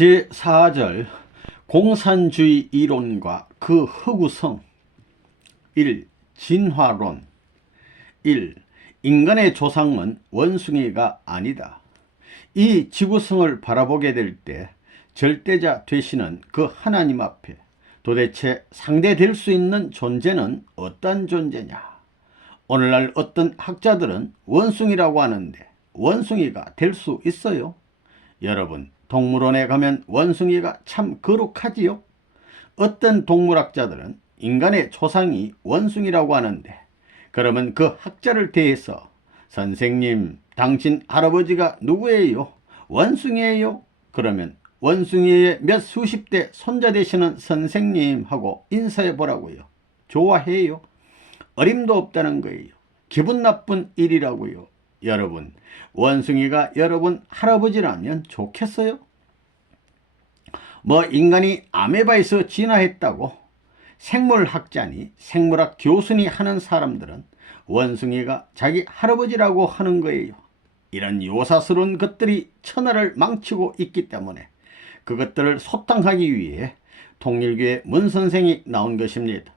제4절 공산주의 이론과 그 허구성. 1. 진화론. 1. 인간의 조상은 원숭이가 아니다. 이 지구성을 바라보게 될 때 절대자 되시는 그 하나님 앞에 도대체 상대될 수 있는 존재는 어떤 존재냐? 오늘날 어떤 학자들은 원숭이라고 하는데 원숭이가 될 수 있어요? 여러분, 동물원에 가면 원숭이가 참 거룩하지요? 어떤 동물학자들은 인간의 조상이 원숭이라고 하는데, 그러면 그 학자를 대해서 선생님, 당신 할아버지가 누구예요? 원숭이예요? 그러면 원숭이의 몇 수십 대 손자 되시는 선생님 하고 인사해 보라고요. 좋아해요? 어림도 없다는 거예요. 기분 나쁜 일이라고요. 여러분, 원숭이가 여러분 할아버지라면 좋겠어요? 인간이 아메바에서 진화했다고 생물학자니 생물학 교수니 하는 사람들은 원숭이가 자기 할아버지라고 하는 거예요. 이런 요사스러운 것들이 천하를 망치고 있기 때문에 그것들을 소탕하기 위해 통일교의 문 선생이 나온 것입니다.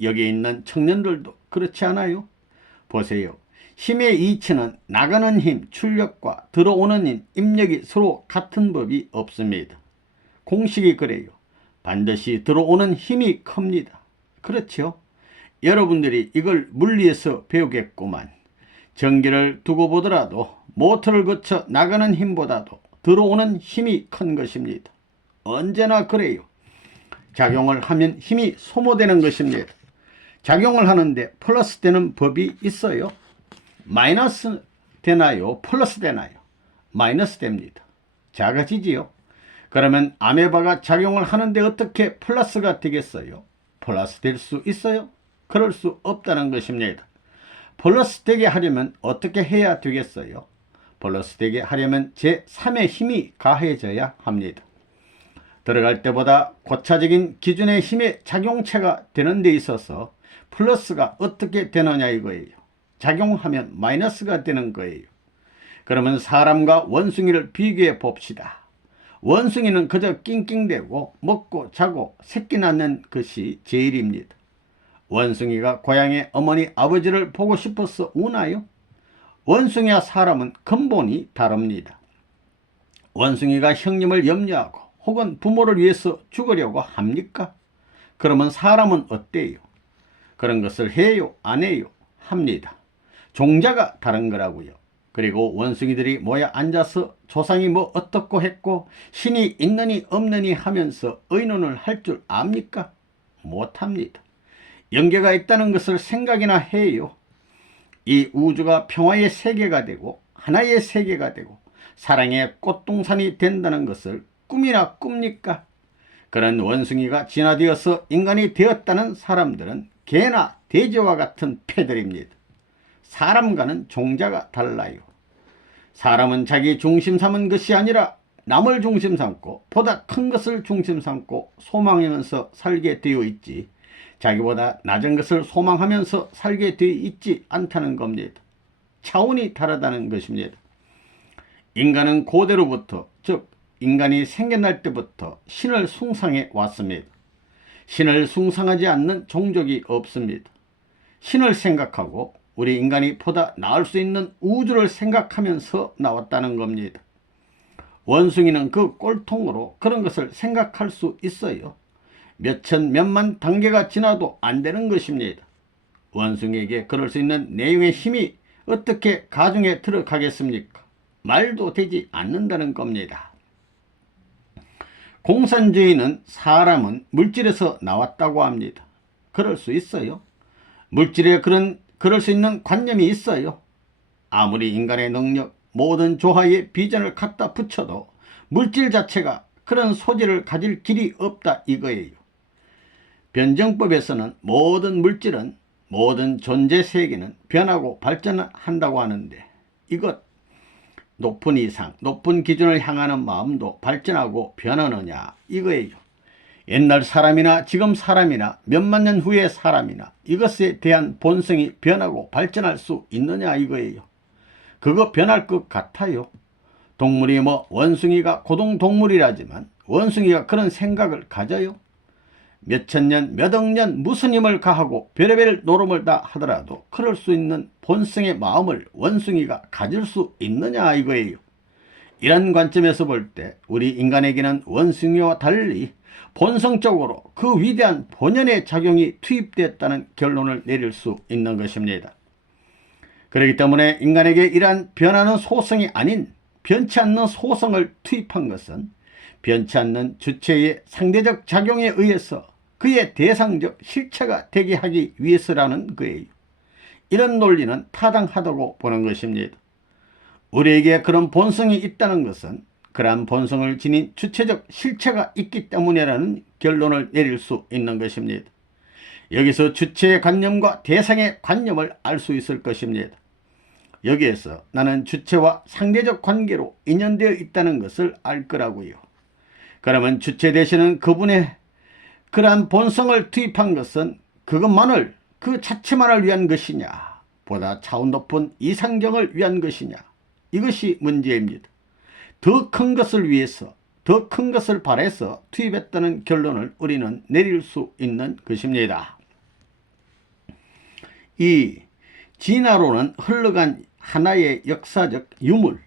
여기 있는 청년들도 그렇지 않아요? 보세요. 힘의 이치는 나가는 힘, 출력과 들어오는 힘, 입력이 서로 같은 법이 없습니다. 공식이 그래요. 반드시 들어오는 힘이 큽니다. 그렇죠? 여러분들이 이걸 물리에서 배우겠구만. 전기를 두고 보더라도 모터를 거쳐 나가는 힘보다도 들어오는 힘이 큰 것입니다. 언제나 그래요. 작용을 하면 힘이 소모되는 것입니다. 작용을 하는데 플러스 되는 법이 있어요. 마이너스 되나요? 플러스 되나요? 마이너스 됩니다. 작아지지요. 그러면 아메바가 작용을 하는데 어떻게 플러스가 되겠어요? 플러스 될 수 있어요? 그럴 수 없다는 것입니다. 플러스 되게 하려면 어떻게 해야 되겠어요? 플러스 되게 하려면 제3의 힘이 가해져야 합니다. 들어갈 때보다 고차적인 기준의 힘의 작용체가 되는 데 있어서 플러스가 어떻게 되느냐 이거예요. 작용하면 마이너스가 되는 거예요. 그러면 사람과 원숭이를 비교해 봅시다. 원숭이는 그저 낑낑대고 먹고 자고 새끼 낳는 것이 제일입니다. 원숭이가 고향의 어머니 아버지를 보고 싶어서 우나요? 원숭이와 사람은 근본이 다릅니다. 원숭이가 형님을 염려하고 혹은 부모를 위해서 죽으려고 합니까? 그러면 사람은 어때요? 그런 것을 해요? 안 해요? 합니다. 종자가 다른 거라고요. 그리고 원숭이들이 모여 앉아서 조상이 뭐 어떻고 했고 신이 있느니 없느니 하면서 의논을 할 줄 압니까? 못합니다. 영계가 있다는 것을 생각이나 해요. 이 우주가 평화의 세계가 되고 하나의 세계가 되고 사랑의 꽃동산이 된다는 것을 꿈이나 꿉니까? 그런 원숭이가 진화되어서 인간이 되었다는 사람들은 개나 돼지와 같은 패들입니다. 사람과는 종자가 달라요. 사람은 자기 중심 삼은 것이 아니라 남을 중심 삼고 보다 큰 것을 중심 삼고 소망하면서 살게 되어 있지, 자기보다 낮은 것을 소망하면서 살게 되어 있지 않다는 겁니다. 차원이 다르다는 것입니다. 인간은 고대로부터, 즉 인간이 생겨날 때부터 신을 숭상해 왔습니다. 신을 숭상하지 않는 종족이 없습니다. 신을 생각하고 우리 인간이 보다 나을 수 있는 우주를 생각하면서 나왔다는 겁니다. 원숭이는 그 꼴통으로 그런 것을 생각할 수 있어요. 몇천 몇만 단계가 지나도 안 되는 것입니다. 원숭이에게 그럴 수 있는 내용의 힘이 어떻게 가중에 들어가겠습니까? 말도 되지 않는다는 겁니다. 공산주의는 사람은 물질에서 나왔다고 합니다. 그럴 수 있어요? 물질에 그럴 수 있는 관념이 있어요. 아무리 인간의 능력, 모든 조화의 비전을 갖다 붙여도 물질 자체가 그런 소질을 가질 길이 없다 이거예요. 변정법에서는 모든 물질은, 모든 존재 세계는 변하고 발전한다고 하는데, 이것 높은 이상, 높은 기준을 향하는 마음도 발전하고 변하느냐 이거예요. 옛날 사람이나 지금 사람이나 몇만 년 후의 사람이나 이것에 대한 본성이 변하고 발전할 수 있느냐 이거예요. 그거 변할 것 같아요. 동물이 뭐 원숭이가 고등동물이라지만 원숭이가 그런 생각을 가져요? 몇천 년, 몇 억 년 무슨 힘을 가하고 별의별 노름을 다 하더라도 그럴 수 있는 본성의 마음을 원숭이가 가질 수 있느냐 이거예요. 이런 관점에서 볼 때 우리 인간에게는 원숭이와 달리 본성적으로 그 위대한 본연의 작용이 투입되었다는 결론을 내릴 수 있는 것입니다. 그렇기 때문에 인간에게 이러한 변하는 소성이 아닌 변치 않는 소성을 투입한 것은 변치 않는 주체의 상대적 작용에 의해서 그의 대상적 실체가 되게 하기 위해서라는 거예요. 이런 논리는 타당하다고 보는 것입니다. 우리에게 그런 본성이 있다는 것은 그러한 본성을 지닌 주체적 실체가 있기 때문이라는 결론을 내릴 수 있는 것입니다. 여기서 주체의 관념과 대상의 관념을 알 수 있을 것입니다. 여기에서 나는 주체와 상대적 관계로 인연되어 있다는 것을 알 거라고요. 그러면 주체 되시는 그분의 그러한 본성을 투입한 것은 그것만을, 그 자체만을 위한 것이냐, 보다 차원 높은 이상경을 위한 것이냐, 이것이 문제입니다. 더 큰 것을 위해서, 더 큰 것을 바라서 투입했다는 결론을 우리는 내릴 수 있는 것입니다. 이 진화론은 흘러간 하나의 역사적 유물,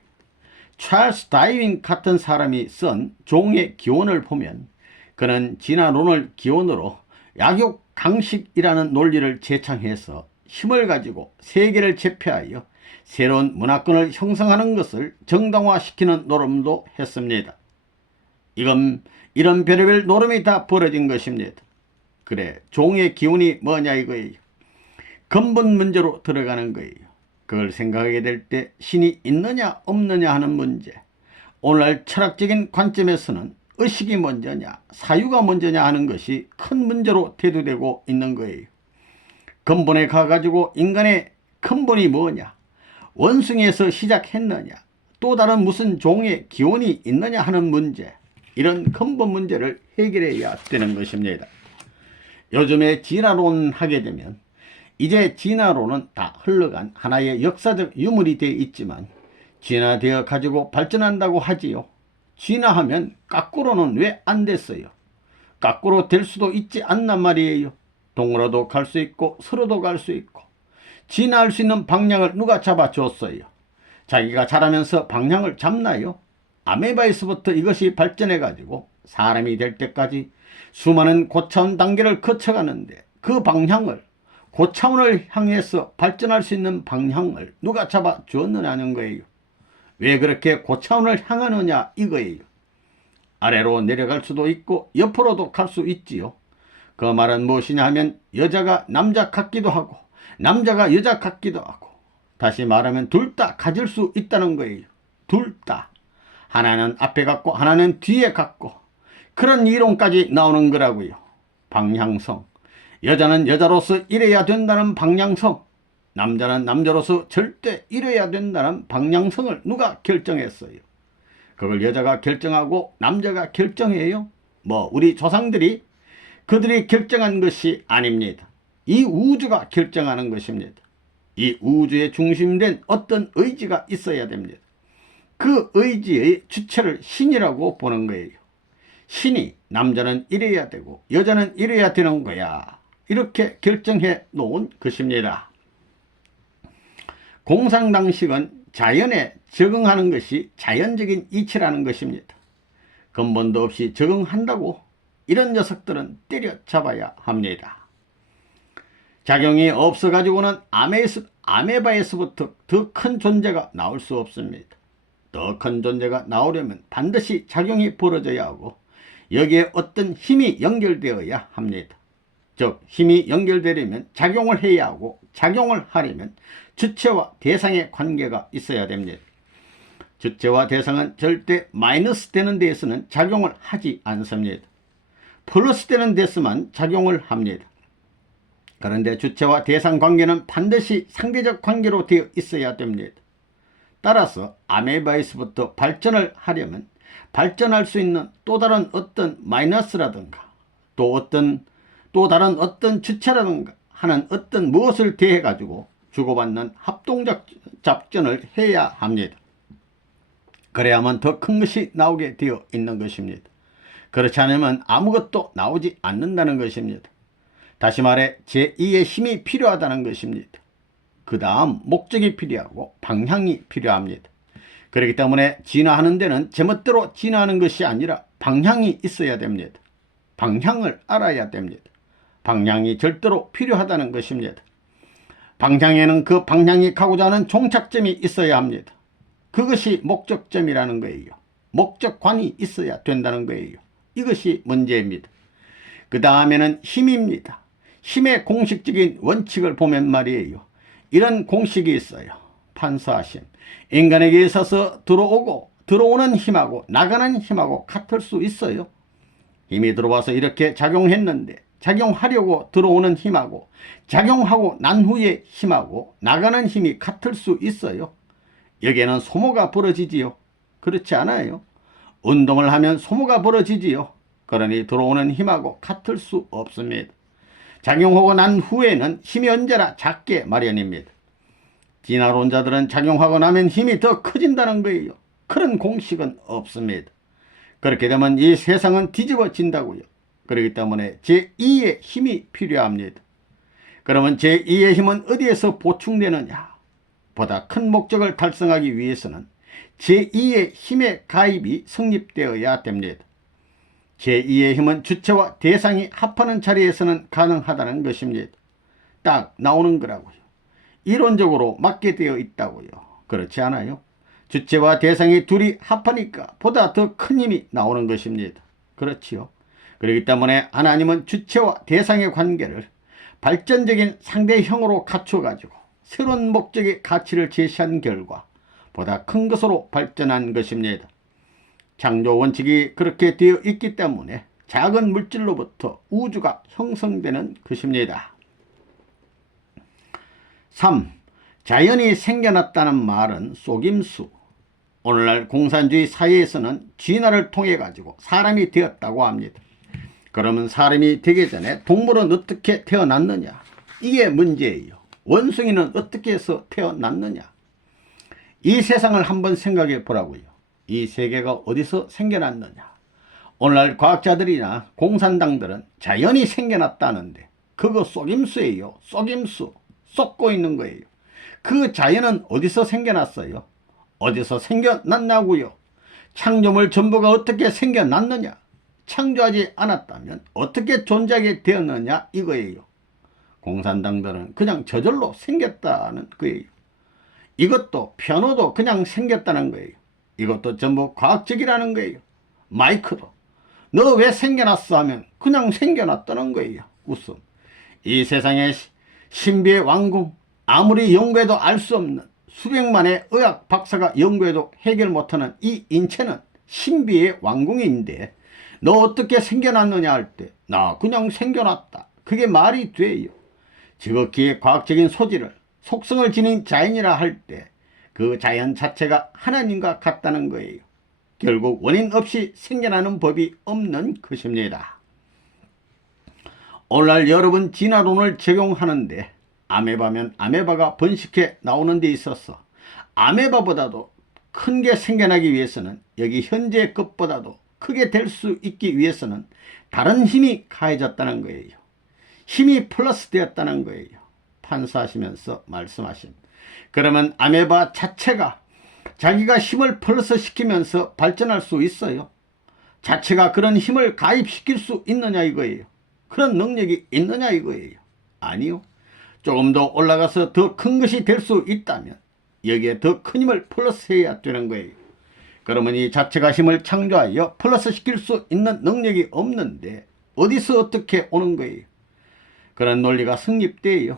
찰스 다윈 같은 사람이 쓴 종의 기원을 보면 그는 진화론을 기원으로 약육강식이라는 논리를 제창해서 힘을 가지고 세계를 제패하여 새로운 문화권을 형성하는 것을 정당화시키는 노름도 했습니다. 이런 별의별 노름이 다 벌어진 것입니다. 그래, 종의 기운이 뭐냐 이거예요. 근본 문제로 들어가는 거예요. 그걸 생각하게 될 때 신이 있느냐 없느냐 하는 문제, 오늘날 철학적인 관점에서는 의식이 먼저냐 사유가 먼저냐 하는 것이 큰 문제로 대두되고 있는 거예요. 근본에 가가지고 인간의 근본이 뭐냐, 원숭이에서 시작했느냐, 또 다른 무슨 종의 기원이 있느냐 하는 문제, 이런 근본 문제를 해결해야 되는 것입니다. 요즘에 진화론 하게 되면 이제 진화론은 다 흘러간 하나의 역사적 유물이 되어 있지만 진화되어 가지고 발전한다고 하지요. 진화하면 거꾸로는 왜 안 됐어요? 거꾸로 될 수도 있지 않단 말이에요. 동으로도 갈 수 있고 서로도 갈 수 있고. 진화할 수 있는 방향을 누가 잡아줬어요? 자기가 자라면서 방향을 잡나요? 아메바에서부터 이것이 발전해 가지고 사람이 될 때까지 수많은 고차원 단계를 거쳐가는데 그 방향을, 고차원을 향해서 발전할 수 있는 방향을 누가 잡아주었느냐는 거예요. 왜 그렇게 고차원을 향하느냐 이거예요. 아래로 내려갈 수도 있고 옆으로도 갈 수 있지요. 그 말은 무엇이냐 하면 여자가 남자 같기도 하고 남자가 여자 같기도 하고, 다시 말하면 둘 다 가질 수 있다는 거예요. 둘 다. 하나는 앞에 갖고 하나는 뒤에 갖고, 그런 이론까지 나오는 거라고요. 방향성. 여자는 여자로서 이래야 된다는 방향성, 남자는 남자로서 절대 이래야 된다는 방향성을 누가 결정했어요? 그걸 여자가 결정하고 남자가 결정해요? 뭐 우리 조상들이 그들이 결정한 것이 아닙니다. 이 우주가 결정하는 것입니다. 이 우주의 중심된 어떤 의지가 있어야 됩니다. 그 의지의 주체를 신이라고 보는 거예요. 신이 남자는 이래야 되고 여자는 이래야 되는 거야, 이렇게 결정해 놓은 것입니다. 공상당식은 자연에 적응하는 것이 자연적인 이치라는 것입니다. 근본도 없이 적응한다고 이런 녀석들은 때려잡아야 합니다. 작용이 없어가지고는 아메바에서부터 더 큰 존재가 나올 수 없습니다. 더 큰 존재가 나오려면 반드시 작용이 벌어져야 하고 여기에 어떤 힘이 연결되어야 합니다. 즉 힘이 연결되려면 작용을 해야 하고 작용을 하려면 주체와 대상의 관계가 있어야 됩니다. 주체와 대상은 절대 마이너스 되는 데에서는 작용을 하지 않습니다. 플러스 되는 데서만 작용을 합니다. 그런데 주체와 대상 관계는 반드시 상대적 관계로 되어 있어야 됩니다. 따라서 아메바에서부터 발전을 하려면 발전할 수 있는 또 다른 어떤 마이너스라든가 또 다른 어떤 주체라든가 하는 어떤 무엇을 대해 가지고 주고받는 합동적 작전을 해야 합니다. 그래야만 더 큰 것이 나오게 되어 있는 것입니다. 그렇지 않으면 아무것도 나오지 않는다는 것입니다. 다시 말해 제2의 힘이 필요하다는 것입니다. 그 다음 목적이 필요하고 방향이 필요합니다. 그렇기 때문에 진화하는 데는 제멋대로 진화하는 것이 아니라 방향이 있어야 됩니다. 방향을 알아야 됩니다. 방향이 절대로 필요하다는 것입니다. 방향에는 그 방향이 가고자 하는 종착점이 있어야 합니다. 그것이 목적점이라는 거예요. 목적관이 있어야 된다는 거예요. 이것이 문제입니다. 그 다음에는 힘입니다. 힘의 공식적인 원칙을 보면 말이에요. 이런 공식이 있어요. 판사심. 인간에게 있어서 들어오는 힘하고 나가는 힘하고 같을 수 있어요. 힘이 들어와서 이렇게 작용했는데 작용하려고 들어오는 힘하고 작용하고 난 후의 힘하고 나가는 힘이 같을 수 있어요. 여기에는 소모가 벌어지지요. 그렇지 않아요. 운동을 하면 소모가 벌어지지요. 그러니 들어오는 힘하고 같을 수 없습니다. 작용하고 난 후에는 힘이 언제나 작게 마련입니다. 진화론자들은 작용하고 나면 힘이 더 커진다는 거예요. 그런 공식은 없습니다. 그렇게 되면 이 세상은 뒤집어진다고요. 그렇기 때문에 제2의 힘이 필요합니다. 그러면 제2의 힘은 어디에서 보충되느냐? 보다 큰 목적을 달성하기 위해서는 제2의 힘의 가입이 성립되어야 됩니다. 제2의 힘은 주체와 대상이 합하는 자리에서는 가능하다는 것입니다. 딱 나오는 거라고요. 이론적으로 맞게 되어 있다고요. 그렇지 않아요? 주체와 대상이 둘이 합하니까 보다 더 큰 힘이 나오는 것입니다. 그렇지요. 그렇기 때문에 하나님은 주체와 대상의 관계를 발전적인 상대형으로 갖춰가지고 새로운 목적의 가치를 제시한 결과 보다 큰 것으로 발전한 것입니다. 창조 원칙이 그렇게 되어 있기 때문에 작은 물질로부터 우주가 형성되는 것입니다. 3. 자연이 생겨났다는 말은 속임수. 오늘날 공산주의 사회에서는 진화를 통해 가지고 사람이 되었다고 합니다. 그러면 사람이 되기 전에 동물은 어떻게 태어났느냐? 이게 문제예요. 원숭이는 어떻게 해서 태어났느냐? 이 세상을 한번 생각해 보라고요. 이 세계가 어디서 생겨났느냐? 오늘날 과학자들이나 공산당들은 자연이 생겨났다는데 그거 속임수예요. 속임수. 쏟고 있는 거예요. 그 자연은 어디서 생겨났어요? 어디서 생겨났냐고요? 창조물 전부가 어떻게 생겨났느냐? 창조하지 않았다면 어떻게 존재하게 되었느냐 이거예요. 공산당들은 그냥 저절로 생겼다는 거예요. 이것도 피아노도 그냥 생겼다는 거예요. 이것도 전부 과학적이라는 거예요. 마이크도 너 왜 생겨났어 하면 그냥 생겨났다는 거예요. 웃음. 이 세상에 신비의 왕궁, 아무리 연구해도 알 수 없는 수백만의 의학 박사가 연구해도 해결 못하는 이 인체는 신비의 왕궁인데 너 어떻게 생겨났느냐 할 때 나 그냥 생겨났다. 그게 말이 돼요. 지극히 과학적인 소질을 속성을 지닌 자연이라 할 때 그 자연 자체가 하나님과 같다는 거예요. 결국 원인 없이 생겨나는 법이 없는 것입니다. 오늘날 여러분 진화론을 적용하는데 아메바면 아메바가 번식해 나오는 데 있어서 아메바보다도 큰 게 생겨나기 위해서는 여기 현재 것보다도 크게 될 수 있기 위해서는 다른 힘이 가해졌다는 거예요. 힘이 플러스 되었다는 거예요. 판사하시면서 말씀하신. 그러면 아메바 자체가 자기가 힘을 플러스 시키면서 발전할 수 있어요. 자체가 그런 힘을 가입시킬 수 있느냐 이거예요. 그런 능력이 있느냐 이거예요. 아니요. 조금 더 올라가서 더 큰 것이 될 수 있다면 여기에 더 큰 힘을 플러스해야 되는 거예요. 그러면 이 자체가 힘을 창조하여 플러스 시킬 수 있는 능력이 없는데 어디서 어떻게 오는 거예요? 그런 논리가 성립돼요?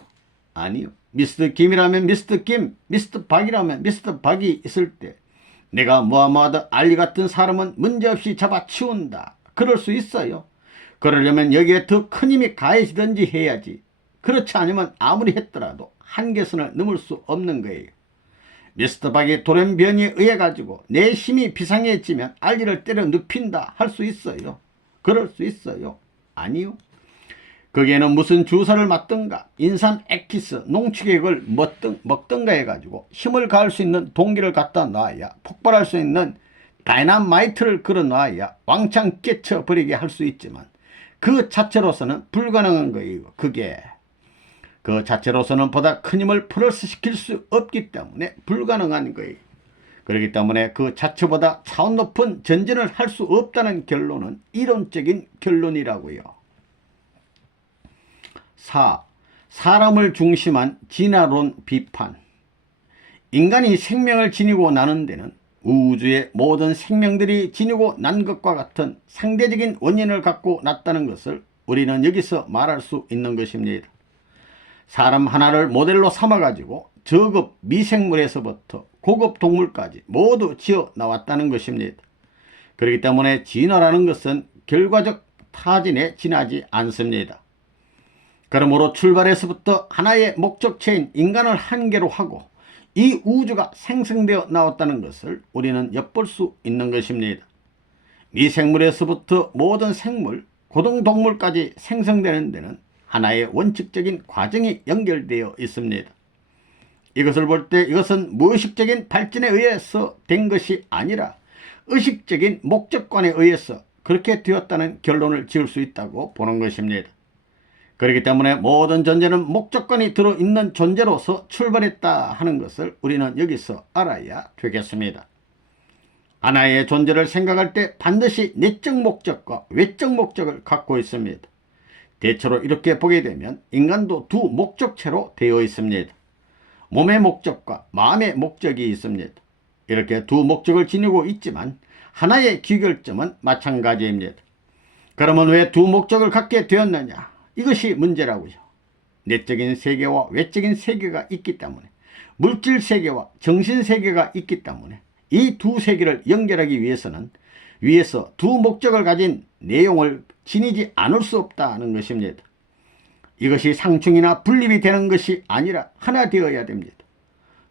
아니요. 미스터 김이라면 미스터 김, 미스터 박이라면 미스터 박이 있을 때 내가 무하마드 알리 같은 사람은 문제없이 잡아치운다. 그럴 수 있어요. 그러려면 여기에 더 큰 힘이 가해지든지 해야지. 그렇지 않으면 아무리 했더라도 한계선을 넘을 수 없는 거예요. 미스터 박이 돌연변이에 의해 가지고 내 힘이 비상해지면 알리를 때려 눕힌다 할 수 있어요. 그럴 수 있어요. 아니요. 거기에는 무슨 주사를 맞든가 인삼 액기스 농축액을 먹든가 해가지고 힘을 가할 수 있는 동기를 갖다 놔야 폭발할 수 있는 다이너마이트를 걸어놔야 왕창 깨쳐버리게 할 수 있지만 그 자체로서는 불가능한 거예요. 그게 그 자체로서는 보다 큰 힘을 플러스 시킬 수 없기 때문에 불가능한 거예요. 그렇기 때문에 그 자체보다 차원 높은 전진을 할 수 없다는 결론은 이론적인 결론이라고요. 4. 사람을 중심한 진화론 비판. 인간이 생명을 지니고 나는 데는 우주의 모든 생명들이 지니고 난 것과 같은 상대적인 원인을 갖고 났다는 것을 우리는 여기서 말할 수 있는 것입니다. 사람 하나를 모델로 삼아가지고 저급 미생물에서부터 고급 동물까지 모두 지어 나왔다는 것입니다. 그렇기 때문에 진화라는 것은 결과적 타진에 지나지 않습니다. 그러므로 출발에서부터 하나의 목적체인 인간을 한계로 하고 이 우주가 생성되어 나왔다는 것을 우리는 엿볼 수 있는 것입니다. 미생물에서부터 모든 생물, 고등동물까지 생성되는 데는 하나의 원칙적인 과정이 연결되어 있습니다. 이것을 볼 때 이것은 무의식적인 발전에 의해서 된 것이 아니라 의식적인 목적관에 의해서 그렇게 되었다는 결론을 지을 수 있다고 보는 것입니다. 그렇기 때문에 모든 존재는 목적관이 들어있는 존재로서 출발했다 하는 것을 우리는 여기서 알아야 되겠습니다. 하나의 존재를 생각할 때 반드시 내적 목적과 외적 목적을 갖고 있습니다. 대체로 이렇게 보게 되면 인간도 두 목적체로 되어 있습니다. 몸의 목적과 마음의 목적이 있습니다. 이렇게 두 목적을 지니고 있지만 하나의 귀결점은 마찬가지입니다. 그러면 왜 두 목적을 갖게 되었느냐? 이것이 문제라고요. 내적인 세계와 외적인 세계가 있기 때문에, 물질 세계와 정신 세계가 있기 때문에 이 두 세계를 연결하기 위해서는 위에서 두 목적을 가진 내용을 지니지 않을 수 없다는 것입니다. 이것이 상충이나 분립이 되는 것이 아니라 하나 되어야 됩니다.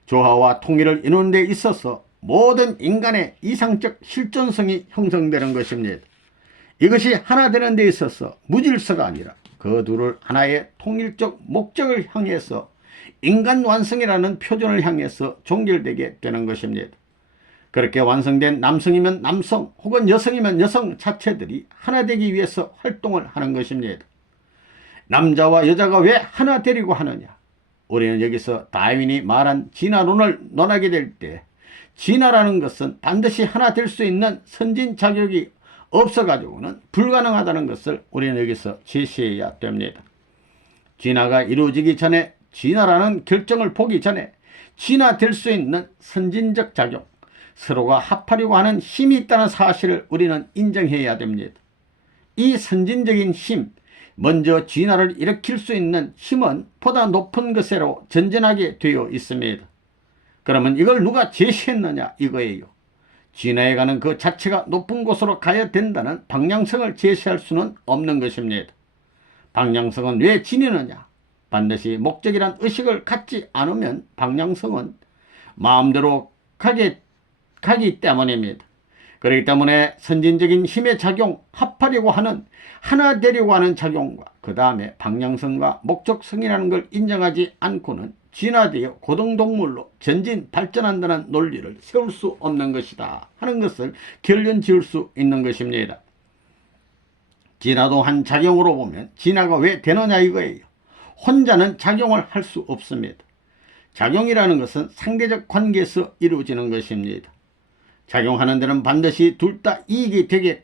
조화와 통일을 이루는 데 있어서 모든 인간의 이상적 실존성이 형성되는 것입니다. 이것이 하나 되는 데 있어서 무질서가 아니라 그 둘을 하나의 통일적 목적을 향해서 인간 완성이라는 표준을 향해서 종결되게 되는 것입니다. 그렇게 완성된 남성이면 남성 혹은 여성이면 여성 자체들이 하나 되기 위해서 활동을 하는 것입니다. 남자와 여자가 왜 하나 되려고 하느냐? 우리는 여기서 다윈이 말한 진화론을 논하게 될 때 진화라는 것은 반드시 하나 될 수 있는 선진 자격이 없어가지고는 불가능하다는 것을 우리는 여기서 제시해야 됩니다. 진화가 이루어지기 전에, 진화라는 결정을 보기 전에 진화될 수 있는 선진적 작용, 서로가 합하려고 하는 힘이 있다는 사실을 우리는 인정해야 됩니다. 이 선진적인 힘, 먼저 진화를 일으킬 수 있는 힘은 보다 높은 것으로 전전하게 되어 있습니다. 그러면 이걸 누가 제시했느냐 이거예요. 진화해 가는 그 자체가 높은 곳으로 가야 된다는 방향성을 제시할 수는 없는 것입니다. 방향성은 왜 지니느냐? 반드시 목적이란 의식을 갖지 않으면 방향성은 마음대로 가기 때문입니다. 그렇기 때문에 선진적인 힘의 작용, 합하려고 하는, 하나 되려고 하는 작용과 그 다음에 방향성과 목적성이라는 걸 인정하지 않고는 진화되어 고등동물로 전진 발전한다는 논리를 세울 수 없는 것이다 하는 것을 결론 지을 수 있는 것입니다. 진화도 한 작용으로 보면 진화가 왜 되느냐 이거예요. 혼자는 작용을 할 수 없습니다. 작용이라는 것은 상대적 관계에서 이루어지는 것입니다. 작용하는 데는 반드시 둘 다 이익이 되게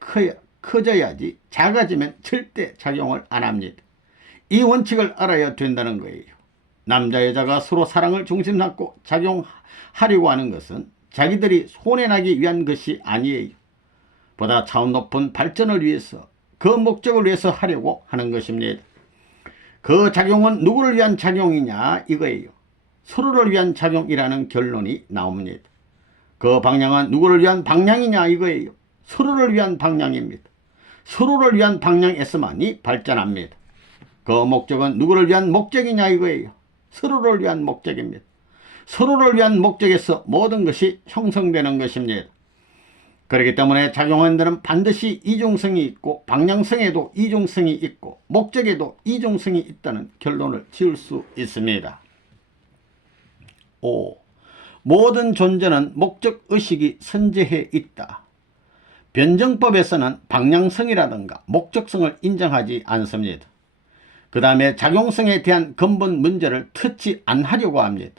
커져야지 작아지면 절대 작용을 안 합니다. 이 원칙을 알아야 된다는 거예요. 남자 여자가 서로 사랑을 중심 삼고 작용하려고 하는 것은 자기들이 손해나기 위한 것이 아니에요. 보다 차원 높은 발전을 위해서, 그 목적을 위해서 하려고 하는 것입니다. 그 작용은 누구를 위한 작용이냐 이거예요. 서로를 위한 작용이라는 결론이 나옵니다. 그 방향은 누구를 위한 방향이냐 이거예요. 서로를 위한 방향입니다. 서로를 위한 방향에서만이 발전합니다. 그 목적은 누구를 위한 목적이냐 이거예요. 서로를 위한 목적입니다. 서로를 위한 목적에서 모든 것이 형성되는 것입니다. 그렇기 때문에 작용하는 데는 반드시 이중성이 있고 방향성에도 이중성이 있고 목적에도 이중성이 있다는 결론을 지을 수 있습니다. 5. 모든 존재는 목적의식이 선재해 있다. 변정법에서는 방향성이라든가 목적성을 인정하지 않습니다. 그 다음에 작용성에 대한 근본 문제를 터치 안 하려고 합니다.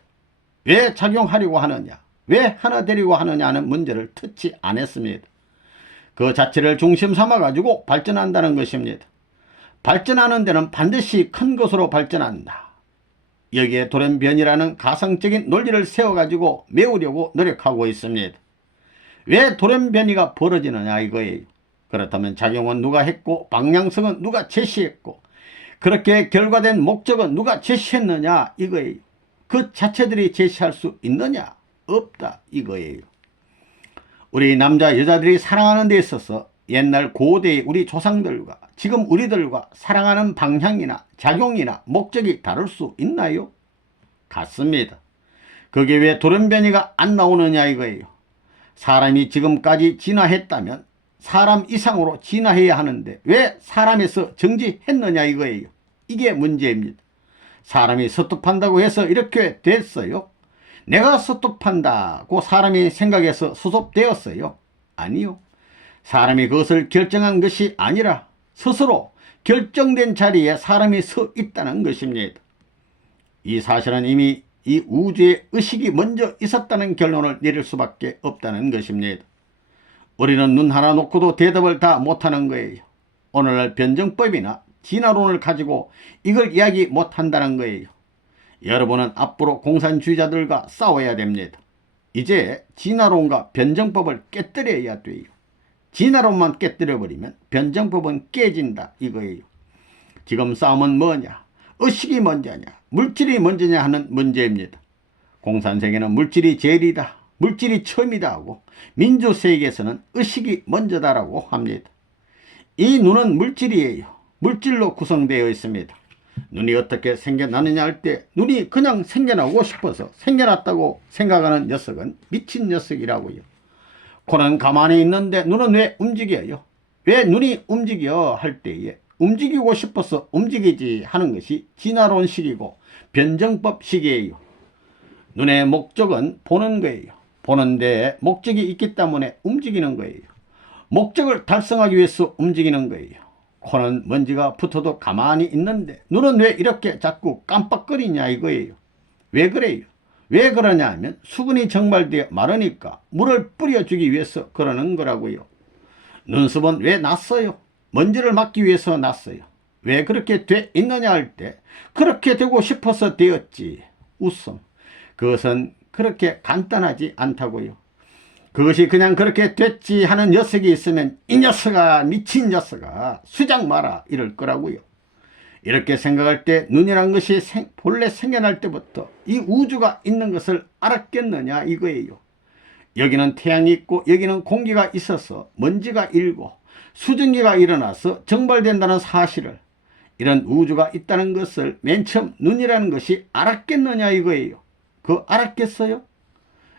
왜 작용하려고 하느냐, 왜 하나 되려고 하느냐 하는 문제를 터치 안 했습니다. 그 자체를 중심 삼아 가지고 발전한다는 것입니다. 발전하는 데는 반드시 큰 것으로 발전한다. 여기에 돌연변이라는 가상적인 논리를 세워가지고 메우려고 노력하고 있습니다. 왜 돌연변이가 벌어지느냐 이거예요. 그렇다면 작용은 누가 했고 방향성은 누가 제시했고 그렇게 결과된 목적은 누가 제시했느냐 이거예요. 그 자체들이 제시할 수 있느냐? 없다 이거예요. 우리 남자 여자들이 사랑하는 데 있어서 옛날 고대의 우리 조상들과 지금 우리들과 사랑하는 방향이나 작용이나 목적이 다를 수 있나요? 같습니다. 그게 왜 돌연변이가 안 나오느냐 이거예요. 사람이 지금까지 진화했다면 사람 이상으로 진화해야 하는데 왜 사람에서 정지했느냐 이거예요. 이게 문제입니다. 사람이 스톱한다고 해서 이렇게 됐어요? 내가 스톱한다고 사람이 생각해서 스톱되었어요? 아니요. 사람이 그것을 결정한 것이 아니라 스스로 결정된 자리에 사람이 서 있다는 것입니다. 이 사실은 이미 이 우주의 의식이 먼저 있었다는 결론을 내릴 수밖에 없다는 것입니다. 우리는 눈 하나 놓고도 대답을 다 못하는 거예요. 오늘날 변정법이나 진화론을 가지고 이걸 이야기 못한다는 거예요. 여러분은 앞으로 공산주의자들과 싸워야 됩니다. 이제 진화론과 변정법을 깨뜨려야 돼요. 진화론만 깨뜨려버리면 변정법은 깨진다 이거예요. 지금 싸움은 뭐냐? 의식이 먼저냐? 물질이 먼저냐 하는 문제입니다. 공산세계는 물질이 제일이다. 물질이 처음이다 하고 민주세계에서는 의식이 먼저다라고 합니다. 이 눈은 물질이에요. 물질로 구성되어 있습니다. 눈이 어떻게 생겨나느냐 할 때 눈이 그냥 생겨나고 싶어서 생겨났다고 생각하는 녀석은 미친 녀석이라고요. 코는 가만히 있는데 눈은 왜 움직여요? 왜 눈이 움직여 할 때에 움직이고 싶어서 움직이지 하는 것이 진화론식이고 변정법식이에요. 눈의 목적은 보는 거예요. 보는데 목적이 있기 때문에 움직이는 거예요. 목적을 달성하기 위해서 움직이는 거예요. 코는 먼지가 붙어도 가만히 있는데 눈은 왜 이렇게 자꾸 깜빡거리냐 이거예요. 왜 그래요? 왜 그러냐 하면 수분이 증발되어 마르니까 물을 뿌려주기 위해서 그러는 거라고요. 눈썹은 왜 났어요? 먼지를 막기 위해서 났어요. 왜 그렇게 돼 있느냐 할 때 그렇게 되고 싶어서 되었지. 웃음. 그것은 그렇게 간단하지 않다고요. 그것이 그냥 그렇게 됐지 하는 녀석이 있으면 이 녀석아 미친 녀석아 수작 마라 이럴 거라고요. 이렇게 생각할 때 눈이란 것이 본래 생겨날 때부터 이 우주가 있는 것을 알았겠느냐 이거예요. 여기는 태양이 있고 여기는 공기가 있어서 먼지가 일고 수증기가 일어나서 증발된다는 사실을 이런 우주가 있다는 것을 맨 처음 눈이라는 것이 알았겠느냐 이거예요. 그거 알았겠어요?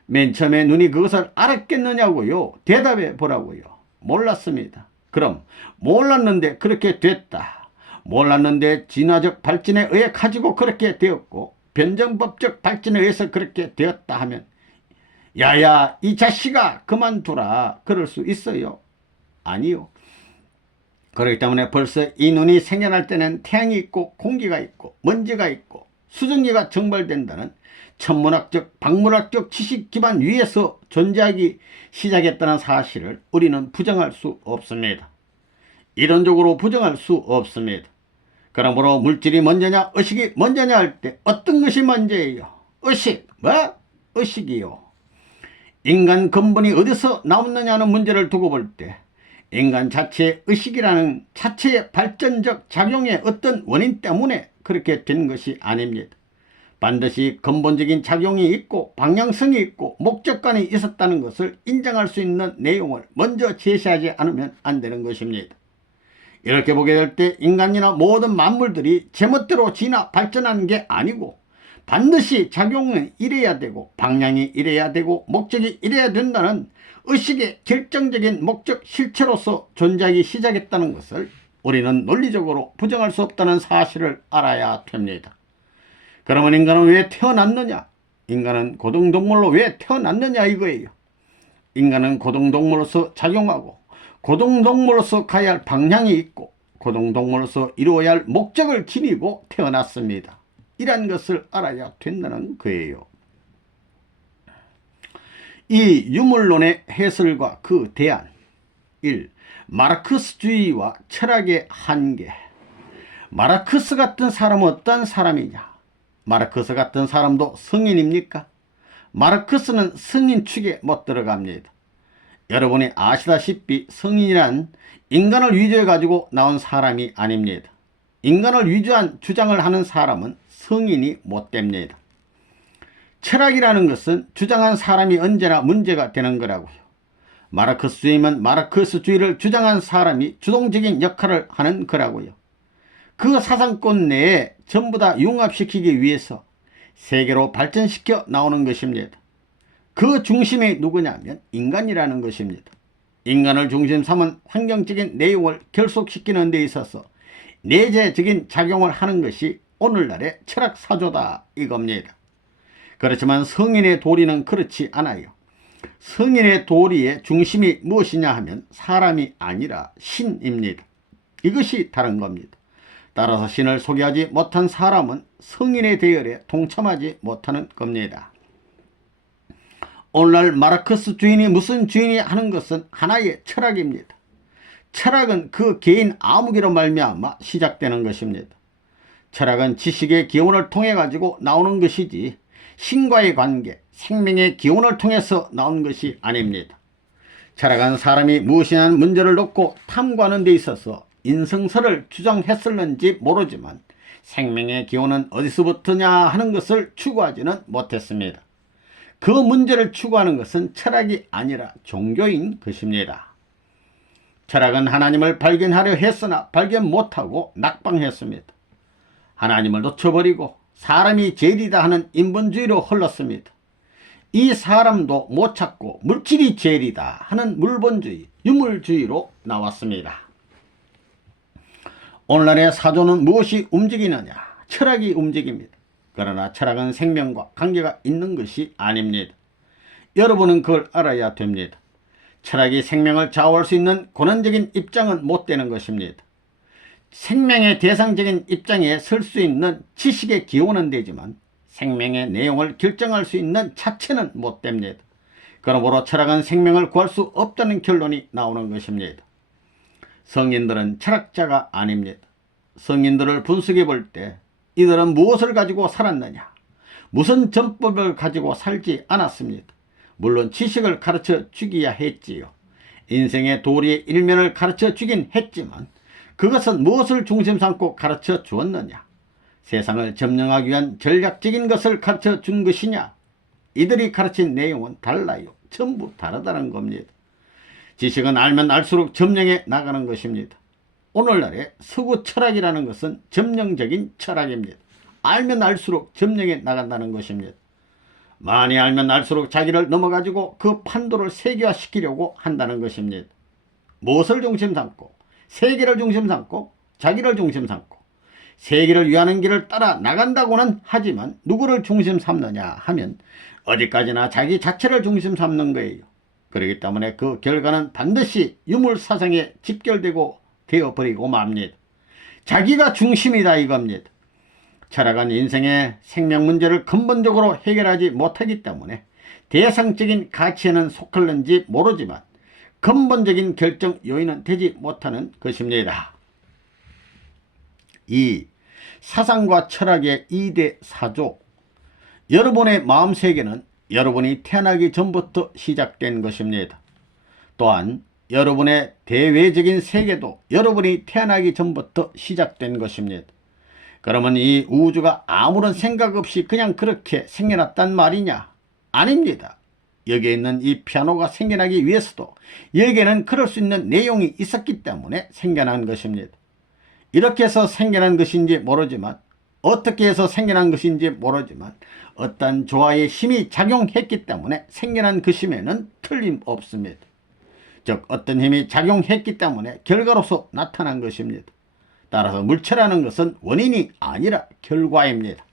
맨 처음에 눈이 그것을 알았겠느냐고요. 대답해 보라고요. 몰랐습니다. 그럼 몰랐는데 그렇게 됐다. 몰랐는데 진화적 발전에 의해 가지고 그렇게 되었고 변정법적 발전에 의해서 그렇게 되었다 하면 야야 이 자식아 그만두라 그럴 수 있어요? 아니요. 그렇기 때문에 벌써 이 눈이 생겨날 때는 태양이 있고 공기가 있고 먼지가 있고 수증기가 증발된다는 천문학적 박물학적 지식 기반 위에서 존재하기 시작했다는 사실을 우리는 부정할 수 없습니다. 이론적으로 부정할 수 없습니다. 그러므로 물질이 먼저냐 의식이 먼저냐 할 때 어떤 것이 먼저예요? 의식. 뭐? 의식이요. 인간 근본이 어디서 나오느냐는 문제를 두고 볼 때 인간 자체의 의식이라는 자체의 발전적 작용의 어떤 원인 때문에 그렇게 된 것이 아닙니다. 반드시 근본적인 작용이 있고 방향성이 있고 목적관이 있었다는 것을 인정할 수 있는 내용을 먼저 제시하지 않으면 안 되는 것입니다. 이렇게 보게 될 때 인간이나 모든 만물들이 제멋대로 진화 발전하는 게 아니고 반드시 작용은 이래야 되고 방향이 이래야 되고 목적이 이래야 된다는 의식의 결정적인 목적 실체로서 존재하기 시작했다는 것을 우리는 논리적으로 부정할 수 없다는 사실을 알아야 됩니다. 그러면 인간은 왜 태어났느냐? 인간은 고등동물로 왜 태어났느냐 이거예요. 인간은 고등동물로서 작용하고 고등동물로서 가야 할 방향이 있고 고등동물로서 이루어야 할 목적을 지니고 태어났습니다. 이란 것을 알아야 된다는 거예요. 이 유물론의 해설과 그 대안. 1. 마르크스주의와 철학의 한계. 마르크스 같은 사람은 어떤 사람이냐? 마르크스 같은 사람도 성인입니까? 마르크스는 성인 축에 못 들어갑니다. 여러분이 아시다시피 성인이란 인간을 위조해 가지고 나온 사람이 아닙니다. 인간을 위조한 주장을 하는 사람은 성인이 못 됩니다. 철학이라는 것은 주장한 사람이 언제나 문제가 되는 거라고요. 마르크스주의면 마르크스주의를 주장한 사람이 주동적인 역할을 하는 거라고요. 그 사상권 내에 전부 다 융합시키기 위해서 세계로 발전시켜 나오는 것입니다. 그 중심이 누구냐면 인간이라는 것입니다. 인간을 중심 삼은 환경적인 내용을 결속시키는 데 있어서 내재적인 작용을 하는 것이 오늘날의 철학사조다 이겁니다. 그렇지만 성인의 도리는 그렇지 않아요. 성인의 도리의 중심이 무엇이냐 하면 사람이 아니라 신입니다. 이것이 다른 겁니다. 따라서 신을 소개하지 못한 사람은 성인의 대열에 동참하지 못하는 겁니다. 오늘날 마르크스 주인이 무슨 주인이 하는 것은 하나의 철학입니다. 철학은 그 개인 암흑기로 말미암아 시작되는 것입니다. 철학은 지식의 기원을 통해 가지고 나오는 것이지 신과의 관계, 생명의 기원을 통해서 나온 것이 아닙니다. 철학은 사람이 무엇이냐는 문제를 놓고 탐구하는 데 있어서 인성설을 주장했을는지 모르지만 생명의 기원은 어디서부터냐 하는 것을 추구하지는 못했습니다. 그 문제를 추구하는 것은 철학이 아니라 종교인 것입니다. 철학은 하나님을 발견하려 했으나 발견 못하고 낙방했습니다. 하나님을 놓쳐버리고 사람이 제일이다 하는 인본주의로 흘렀습니다. 이 사람도 못 찾고 물질이 제일이다 하는 물본주의, 유물주의로 나왔습니다. 오늘날의 사조는 무엇이 움직이느냐? 철학이 움직입니다. 그러나 철학은 생명과 관계가 있는 것이 아닙니다. 여러분은 그걸 알아야 됩니다. 철학이 생명을 좌우할 수 있는 권한적인 입장은 못 되는 것입니다. 생명의 대상적인 입장에 설 수 있는 지식의 기원은 되지만 생명의 내용을 결정할 수 있는 자체는 못 됩니다. 그러므로 철학은 생명을 구할 수 없다는 결론이 나오는 것입니다. 성인들은 철학자가 아닙니다. 성인들을 분석해 볼 때 이들은 무엇을 가지고 살았느냐? 무슨 전법을 가지고 살지 않았습니다. 물론 지식을 가르쳐 주기야 했지요. 인생의 도리의 일면을 가르쳐 주긴 했지만 그것은 무엇을 중심 삼고 가르쳐 주었느냐? 세상을 점령하기 위한 전략적인 것을 가르쳐 준 것이냐? 이들이 가르친 내용은 달라요. 전부 다르다는 겁니다. 지식은 알면 알수록 점령해 나가는 것입니다. 오늘날의 서구 철학이라는 것은 점령적인 철학입니다. 알면 알수록 점령해 나간다는 것입니다. 많이 알면 알수록 자기를 넘어가지고 그 판도를 세계화시키려고 한다는 것입니다. 무엇을 중심 삼고 세계를 중심 삼고 자기를 중심 삼고 세계를 위하는 길을 따라 나간다고는 하지만 누구를 중심 삼느냐 하면 어디까지나 자기 자체를 중심 삼는 거예요. 그렇기 때문에 그 결과는 반드시 유물사상에 집결되고 되어버리고 맙니다. 자기가 중심이다 이겁니다. 철학은 인생의 생명 문제를 근본적으로 해결하지 못하기 때문에 대상적인 가치에는 속할는지 모르지만 근본적인 결정 요인은 되지 못하는 것입니다. 2. 사상과 철학의 2대 사조. 여러분의 마음세계는 여러분이 태어나기 전부터 시작된 것입니다. 또한 여러분의 대외적인 세계도 여러분이 태어나기 전부터 시작된 것입니다. 그러면 이 우주가 아무런 생각 없이 그냥 그렇게 생겨났단 말이냐? 아닙니다. 여기에 있는 이 피아노가 생겨나기 위해서도 여기에는 그럴 수 있는 내용이 있었기 때문에 생겨난 것입니다. 이렇게 해서 생겨난 것인지 모르지만 어떻게 해서 생겨난 것인지 모르지만 어떤 조화의 힘이 작용했기 때문에 생겨난 것임에는 틀림없습니다. 즉 어떤 힘이 작용했기 때문에 결과로서 나타난 것입니다. 따라서 물체라는 것은 원인이 아니라 결과입니다.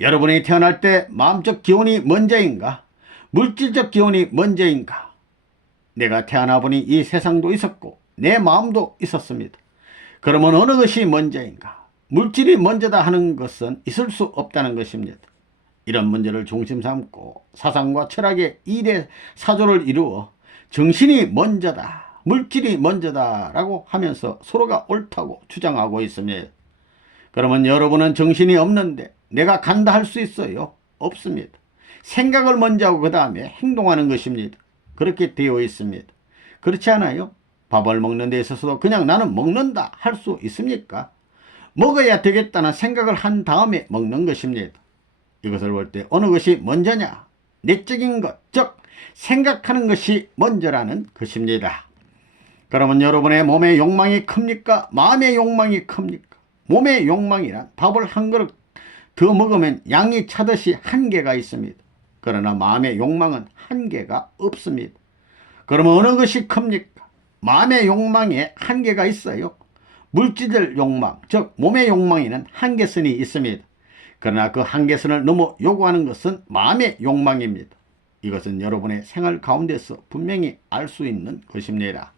여러분이 태어날 때 마음적 기원이 먼저인가? 물질적 기원이 먼저인가? 내가 태어나 보니 이 세상도 있었고 내 마음도 있었습니다. 그러면 어느 것이 먼저인가? 물질이 먼저다 하는 것은 있을 수 없다는 것입니다. 이런 문제를 중심 삼고 사상과 철학의 2대 사조를 이루어 정신이 먼저다, 물질이 먼저다 라고 하면서 서로가 옳다고 주장하고 있습니다. 그러면 여러분은 정신이 없는데 내가 간다 할 수 있어요? 없습니다. 생각을 먼저 하고 그 다음에 행동하는 것입니다. 그렇게 되어 있습니다. 그렇지 않아요? 밥을 먹는 데 있어서도 그냥 나는 먹는다 할 수 있습니까? 먹어야 되겠다는 생각을 한 다음에 먹는 것입니다. 이것을 볼 때 어느 것이 먼저냐? 내적인 것, 즉 생각하는 것이 먼저라는 것입니다. 그러면 여러분의 몸의 욕망이 큽니까? 마음의 욕망이 큽니까? 몸의 욕망이란 밥을 한 그릇 더 먹으면 양이 차듯이 한계가 있습니다. 그러나 마음의 욕망은 한계가 없습니다. 그러면 어느 것이 큽니까? 마음의 욕망에 한계가 있어요. 물질적 욕망, 즉 몸의 욕망에는 한계선이 있습니다. 그러나 그 한계선을 넘어 요구하는 것은 마음의 욕망입니다. 이것은 여러분의 생활 가운데서 분명히 알 수 있는 것입니다.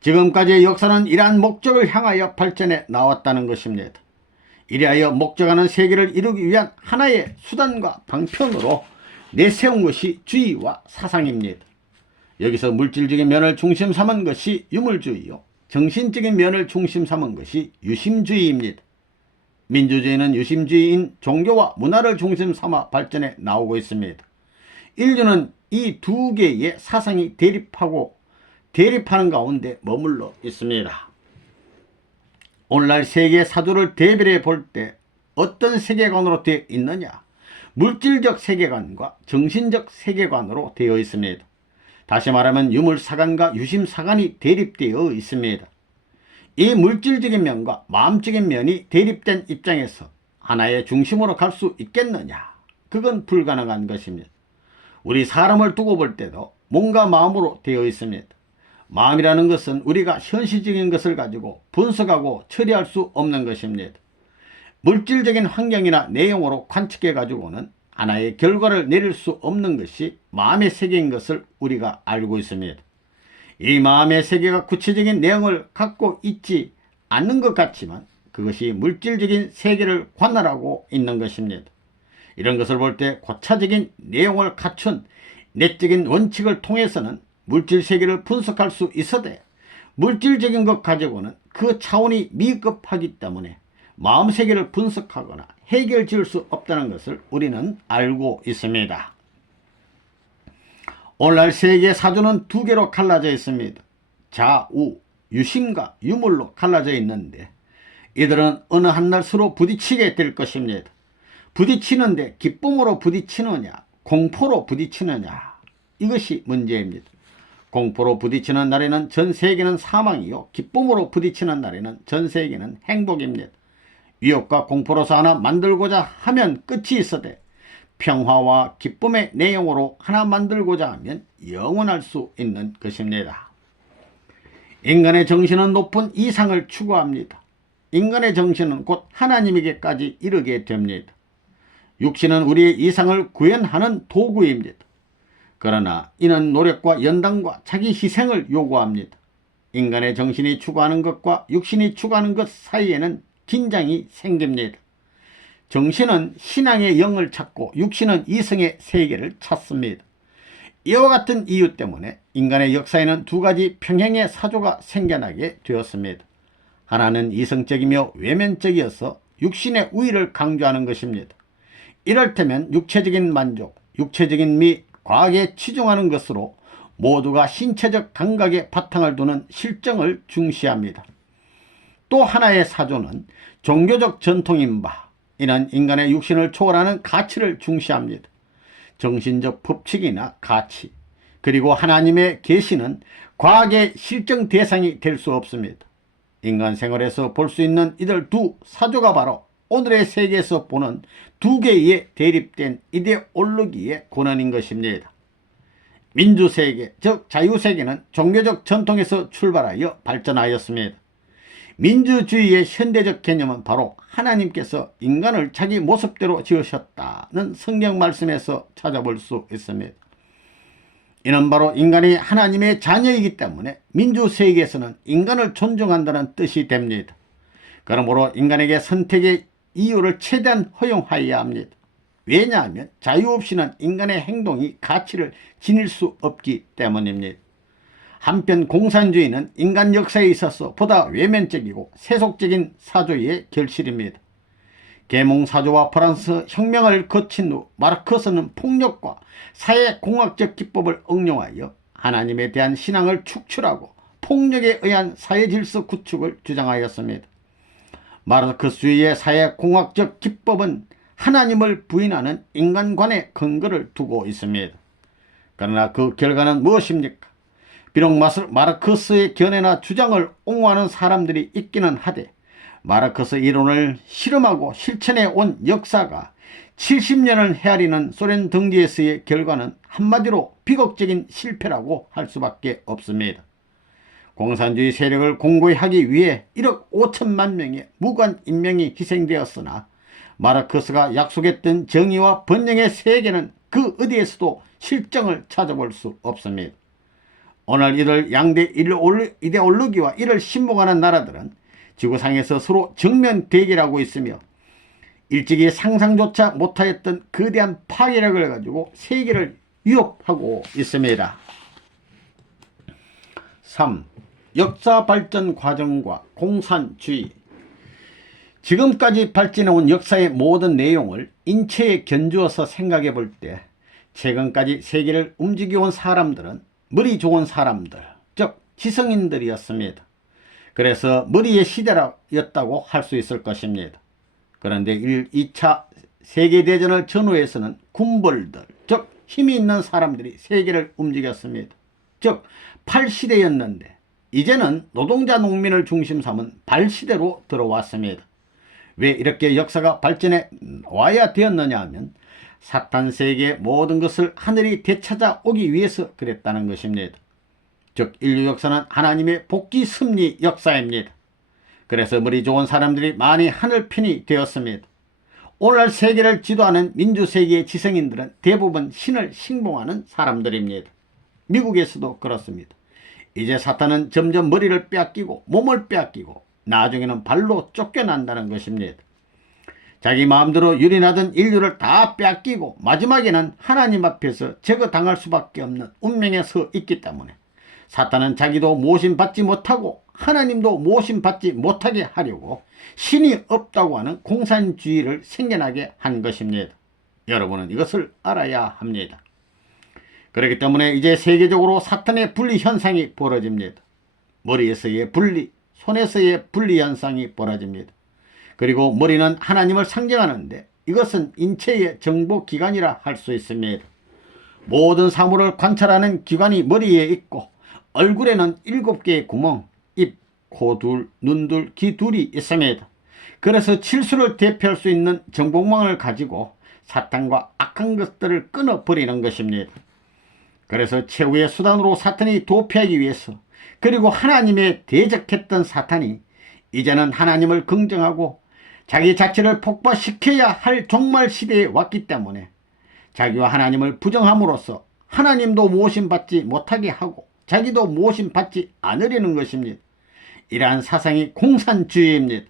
지금까지의 역사는 이러한 목적을 향하여 발전해 나왔다는 것입니다. 이리하여 목적하는 세계를 이루기 위한 하나의 수단과 방편으로 내세운 것이 주의와 사상입니다. 여기서 물질적인 면을 중심 삼은 것이 유물주의요, 정신적인 면을 중심 삼은 것이 유심주의입니다. 민주주의는 유심주의인 종교와 문화를 중심 삼아 발전해 나오고 있습니다. 인류는 이 두 개의 사상이 대립하는 가운데 머물러 있습니다. 오늘날 세계의 사조를 대별해 볼 때 어떤 세계관으로 되어 있느냐? 물질적 세계관과 정신적 세계관으로 되어 있습니다. 다시 말하면 유물사관과 유심사관이 대립되어 있습니다. 이 물질적인 면과 마음적인 면이 대립된 입장에서 하나의 중심으로 갈 수 있겠느냐? 그건 불가능한 것입니다. 우리 사람을 두고 볼 때도 몸과 마음으로 되어 있습니다. 마음이라는 것은 우리가 현실적인 것을 가지고 분석하고 처리할 수 없는 것입니다. 물질적인 환경이나 내용으로 관측해 가지고는 하나의 결과를 내릴 수 없는 것이 마음의 세계인 것을 우리가 알고 있습니다. 이 마음의 세계가 구체적인 내용을 갖고 있지 않는 것 같지만 그것이 물질적인 세계를 관할하고 있는 것입니다. 이런 것을 볼 때 고차적인 내용을 갖춘 내적인 원칙을 통해서는 물질 세계를 분석할 수 있어도 물질적인 것 가지고는 그 차원이 미급하기 때문에 마음 세계를 분석하거나 해결 지을 수 없다는 것을 우리는 알고 있습니다. 오늘날 세계의 사조는 두 개로 갈라져 있습니다. 자우, 유심과 유물로 갈라져 있는데 이들은 어느 한날 서로 부딪히게 될 것입니다. 부딪히는데 기쁨으로 부딪히느냐, 공포로 부딪히느냐, 이것이 문제입니다. 공포로 부딪히는 날에는 전 세계는 사망이요, 기쁨으로 부딪히는 날에는 전 세계는 행복입니다. 위협과 공포로서 하나 만들고자 하면 끝이 있어되 평화와 기쁨의 내용으로 하나 만들고자 하면 영원할 수 있는 것입니다. 인간의 정신은 높은 이상을 추구합니다. 인간의 정신은 곧 하나님에게까지 이르게 됩니다. 육신은 우리의 이상을 구현하는 도구입니다. 그러나 이는 노력과 연단과 자기 희생을 요구합니다. 인간의 정신이 추구하는 것과 육신이 추구하는 것 사이에는 긴장이 생깁니다. 정신은 신앙의 영을 찾고 육신은 이성의 세계를 찾습니다. 이와 같은 이유 때문에 인간의 역사에는 두 가지 평행의 사조가 생겨나게 되었습니다. 하나는 이성적이며 외면적이어서 육신의 우위를 강조하는 것입니다. 이럴테면 육체적인 만족, 육체적인 미, 과학에 치중하는 것으로 모두가 신체적 감각에 바탕을 두는 실정을 중시합니다. 또 하나의 사조는 종교적 전통인 바, 이는 인간의 육신을 초월하는 가치를 중시합니다. 정신적 법칙이나 가치, 그리고 하나님의 계시는 과학의 실정 대상이 될 수 없습니다. 인간 생활에서 볼 수 있는 이들 두 사조가 바로 오늘의 세계에서 보는 두 개의 대립된 이데올로기의 권한인 것입니다. 민주세계, 즉 자유세계는 종교적 전통에서 출발하여 발전하였습니다. 민주주의의 현대적 개념은 바로 하나님께서 인간을 자기 모습대로 지으셨다는 성경 말씀에서 찾아볼 수 있습니다. 이는 바로 인간이 하나님의 자녀이기 때문에 민주세계에서는 인간을 존중한다는 뜻이 됩니다. 그러므로 인간에게 선택의 이유를 최대한 허용하여야 합니다. 왜냐하면 자유 없이는 인간의 행동이 가치를 지닐 수 없기 때문입니다. 한편 공산주의는 인간 역사에 있어서 보다 외면적이고 세속적인 사조의 결실입니다. 계몽사조와 프랑스 혁명을 거친 후 마르크스는 폭력과 사회공학적 기법을 응용하여 하나님에 대한 신앙을 축출하고 폭력에 의한 사회질서 구축을 주장하였습니다. 마르크스주의의 사회공학적 기법은 하나님을 부인하는 인간관의 근거를 두고 있습니다. 그러나 그 결과는 무엇입니까? 비록 마르크스의 견해나 주장을 옹호하는 사람들이 있기는 하되 마르크스 이론을 실험하고 실천해 온 역사가 70년을 헤아리는 소련 등지에서의 결과는 한마디로 비극적인 실패라고 할 수밖에 없습니다. 공산주의 세력을 공고히 하기 위해 1억 5천만 명의 무관 인명이 희생되었으나 마르크스가 약속했던 정의와 번영의 세계는 그 어디에서도 실정을 찾아볼 수 없습니다. 오늘 이들 양대 이데올로기와 이를 신봉하는 나라들은 지구상에서 서로 정면 대결하고 있으며 일찍이 상상조차 못하였던 거대한 파괴력을 가지고 세계를 위협하고 있습니다. 3. 역사 발전 과정과 공산주의. 지금까지 발전해온 역사의 모든 내용을 인체에 견주어서 생각해 볼 때 최근까지 세계를 움직여온 사람들은 머리 좋은 사람들, 즉 지성인들이었습니다. 그래서 머리의 시대였다고 할 수 있을 것입니다. 그런데 2차 세계대전을 전후해서는 군벌들, 즉 힘이 있는 사람들이 세계를 움직였습니다. 즉 팔시대였는데 이제는 노동자 농민을 중심 삼은 발시대로 들어왔습니다. 왜 이렇게 역사가 발전해 와야 되었느냐 하면 사탄 세계의 모든 것을 하늘이 되찾아 오기 위해서 그랬다는 것입니다. 즉 인류 역사는 하나님의 복귀 승리 역사입니다. 그래서 머리 좋은 사람들이 많이 하늘편이 되었습니다. 오늘날 세계를 지도하는 민주세계의 지성인들은 대부분 신을 신봉하는 사람들입니다. 미국에서도 그렇습니다. 이제 사탄은 점점 머리를 빼앗기고 몸을 빼앗기고 나중에는 발로 쫓겨난다는 것입니다. 자기 마음대로 유린하던 인류를 다 빼앗기고 마지막에는 하나님 앞에서 제거당할 수밖에 없는 운명에 서 있기 때문에 사탄은 자기도 모심받지 못하고 하나님도 모심받지 못하게 하려고 신이 없다고 하는 공산주의를 생겨나게 한 것입니다. 여러분은 이것을 알아야 합니다. 그렇기 때문에 이제 세계적으로 사탄의 분리 현상이 벌어집니다. 머리에서의 분리, 손에서의 분리 현상이 벌어집니다. 그리고 머리는 하나님을 상징하는데 이것은 인체의 정보기관이라 할 수 있습니다. 모든 사물을 관찰하는 기관이 머리에 있고 얼굴에는 7개의 구멍, 입, 코 둘, 눈 둘, 귀 둘이 있습니다. 그래서 칠수를 대표할 수 있는 정복망을 가지고 사탄과 악한 것들을 끊어버리는 것입니다. 그래서 최후의 수단으로 사탄이 도피하기 위해서 그리고 하나님에 대적했던 사탄이 이제는 하나님을 긍정하고 자기 자체를 폭발시켜야 할 종말 시대에 왔기 때문에 자기와 하나님을 부정함으로써 하나님도 모심받지 못하게 하고 자기도 모심받지 않으려는 것입니다. 이러한 사상이 공산주의입니다.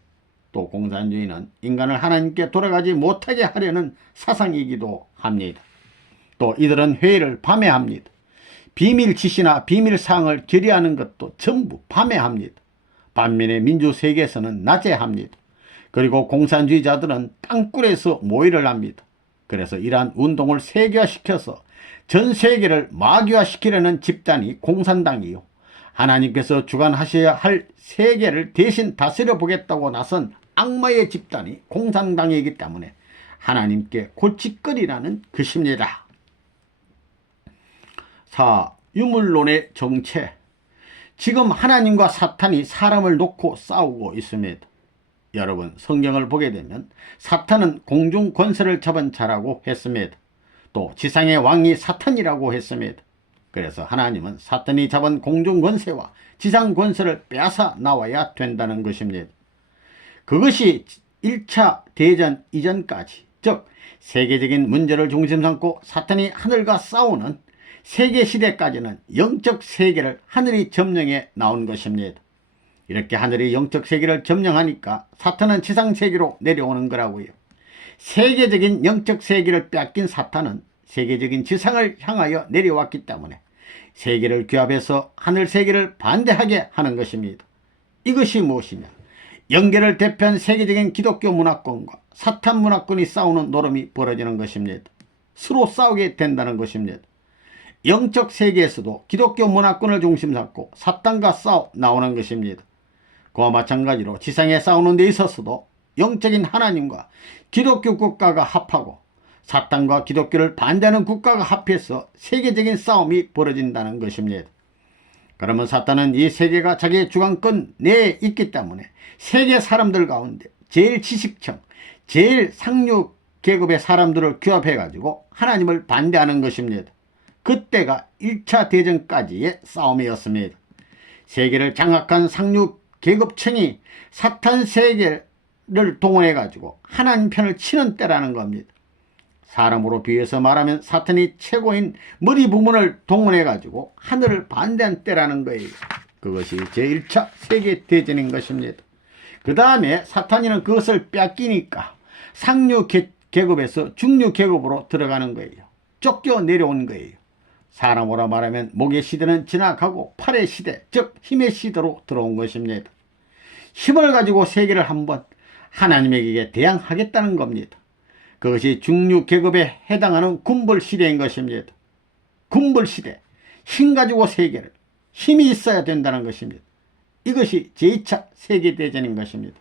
또 공산주의는 인간을 하나님께 돌아가지 못하게 하려는 사상이기도 합니다. 또 이들은 회의를 밤에 합니다. 비밀 지시나 비밀 사항을 결의하는 것도 전부 밤에 합니다. 반면에 민주세계에서는 낮에 합니다. 그리고 공산주의자들은 땅굴에서 모의를 합니다. 그래서 이러한 운동을 세계화시켜서 전 세계를 마귀화시키려는 집단이 공산당이요, 하나님께서 주관하셔야 할 세계를 대신 다스려 보겠다고 나선 악마의 집단이 공산당이기 때문에 하나님께 골칫거리라는 것입니다. 4. 유물론의 정체. 지금 하나님과 사탄이 사람을 놓고 싸우고 있습니다. 여러분, 성경을 보게 되면 사탄은 공중 권세를 잡은 자라고 했습니다. 또 지상의 왕이 사탄이라고 했습니다. 그래서 하나님은 사탄이 잡은 공중 권세와 지상 권세를 빼앗아 나와야 된다는 것입니다. 그것이 1차 대전 이전까지, 즉 세계적인 문제를 중심 삼고 사탄이 하늘과 싸우는 세계 시대까지는 영적 세계를 하늘이 점령해 나온 것입니다. 이렇게 하늘이 영적 세계를 점령하니까 사탄은 지상 세계로 내려오는 거라고요. 세계적인 영적 세계를 뺏긴 사탄은 세계적인 지상을 향하여 내려왔기 때문에 세계를 규합해서 하늘 세계를 반대하게 하는 것입니다. 이것이 무엇이냐? 영계를 대표한 세계적인 기독교 문화권과 사탄 문화권이 싸우는 노름이 벌어지는 것입니다. 서로 싸우게 된다는 것입니다. 영적 세계에서도 기독교 문화권을 중심 삼고 사탄과 싸워 나오는 것입니다. 그와 마찬가지로 지상에 싸우는 데 있어서도 영적인 하나님과 기독교 국가가 합하고 사탄과 기독교를 반대하는 국가가 합해서 세계적인 싸움이 벌어진다는 것입니다. 그러면 사탄은 이 세계가 자기의 주관권 내에 있기 때문에 세계 사람들 가운데 제일 지식층, 제일 상류 계급의 사람들을 규합해 가지고 하나님을 반대하는 것입니다. 그때가 1차 대전까지의 싸움이었습니다. 세계를 장악한 상류 계급층이 사탄 세계를 동원해 가지고 하나님 편을 치는 때라는 겁니다. 사람으로 비해서 말하면 사탄이 최고인 머리 부분을 동원해 가지고 하늘을 반대한 때라는 거예요. 그것이 제1차 세계대전인 것입니다. 그 다음에 사탄이는 그것을 뺏기니까 상류 계급에서 중류 계급으로 들어가는 거예요. 쫓겨 내려온 거예요. 사람으로 말하면 목의 시대는 지나가고 팔의 시대, 즉 힘의 시대로 들어온 것입니다. 힘을 가지고 세계를 한번 하나님에게 대항하겠다는 겁니다. 그것이 중류 계급에 해당하는 군벌 시대인 것입니다. 군벌 시대, 힘 가지고 세계를, 힘이 있어야 된다는 것입니다. 이것이 제2차 세계대전인 것입니다.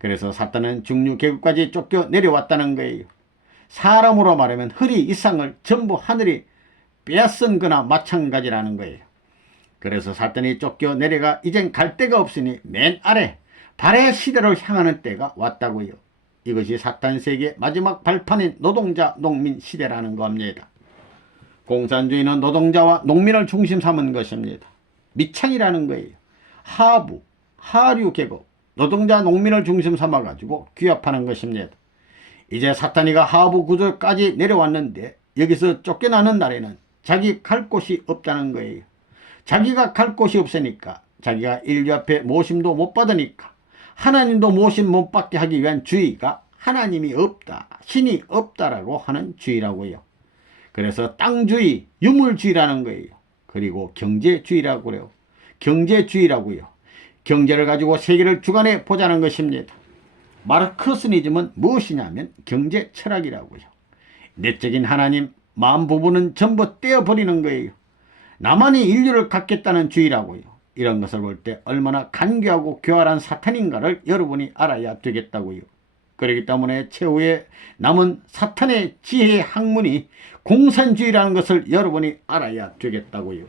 그래서 사탄은 중류 계급까지 쫓겨 내려왔다는 거예요. 사람으로 말하면 허리 이상을 전부 하늘이 빼앗은 거나 마찬가지라는 거예요. 그래서 사탄이 쫓겨 내려가 이젠 갈 데가 없으니 맨 아래 발의 시대로 향하는 때가 왔다고요. 이것이 사탄 세계의 마지막 발판인 노동자 농민 시대라는 겁니다. 공산주의는 노동자와 농민을 중심 삼은 것입니다. 밑창이라는 거예요. 하부, 하류 계급, 노동자 농민을 중심 삼아 가지고 규합하는 것입니다. 이제 사탄이가 하부 구조까지 내려왔는데 여기서 쫓겨나는 날에는 자기 갈 곳이 없다는 거예요. 자기가 갈 곳이 없으니까 자기가 인류 앞에 모심도 못 받으니까 하나님도 모심 못 받게 하기 위한 주의가 하나님이 없다, 신이 없다라고 하는 주의라고요. 그래서 땅주의, 유물주의라는 거예요. 그리고 경제주의라고 그래요. 경제주의라고요. 경제를 가지고 세계를 주관해 보자는 것입니다. 마르크스니즘은 무엇이냐면 경제 철학이라고요. 내적인 하나님, 마음 부분은 전부 떼어버리는 거예요. 나만이 인류를 갖겠다는 주의라고요. 이런 것을 볼 때 얼마나 간교하고 교활한 사탄인가를 여러분이 알아야 되겠다고요. 그렇기 때문에 최후에 남은 사탄의 지혜의 학문이 공산주의라는 것을 여러분이 알아야 되겠다고요.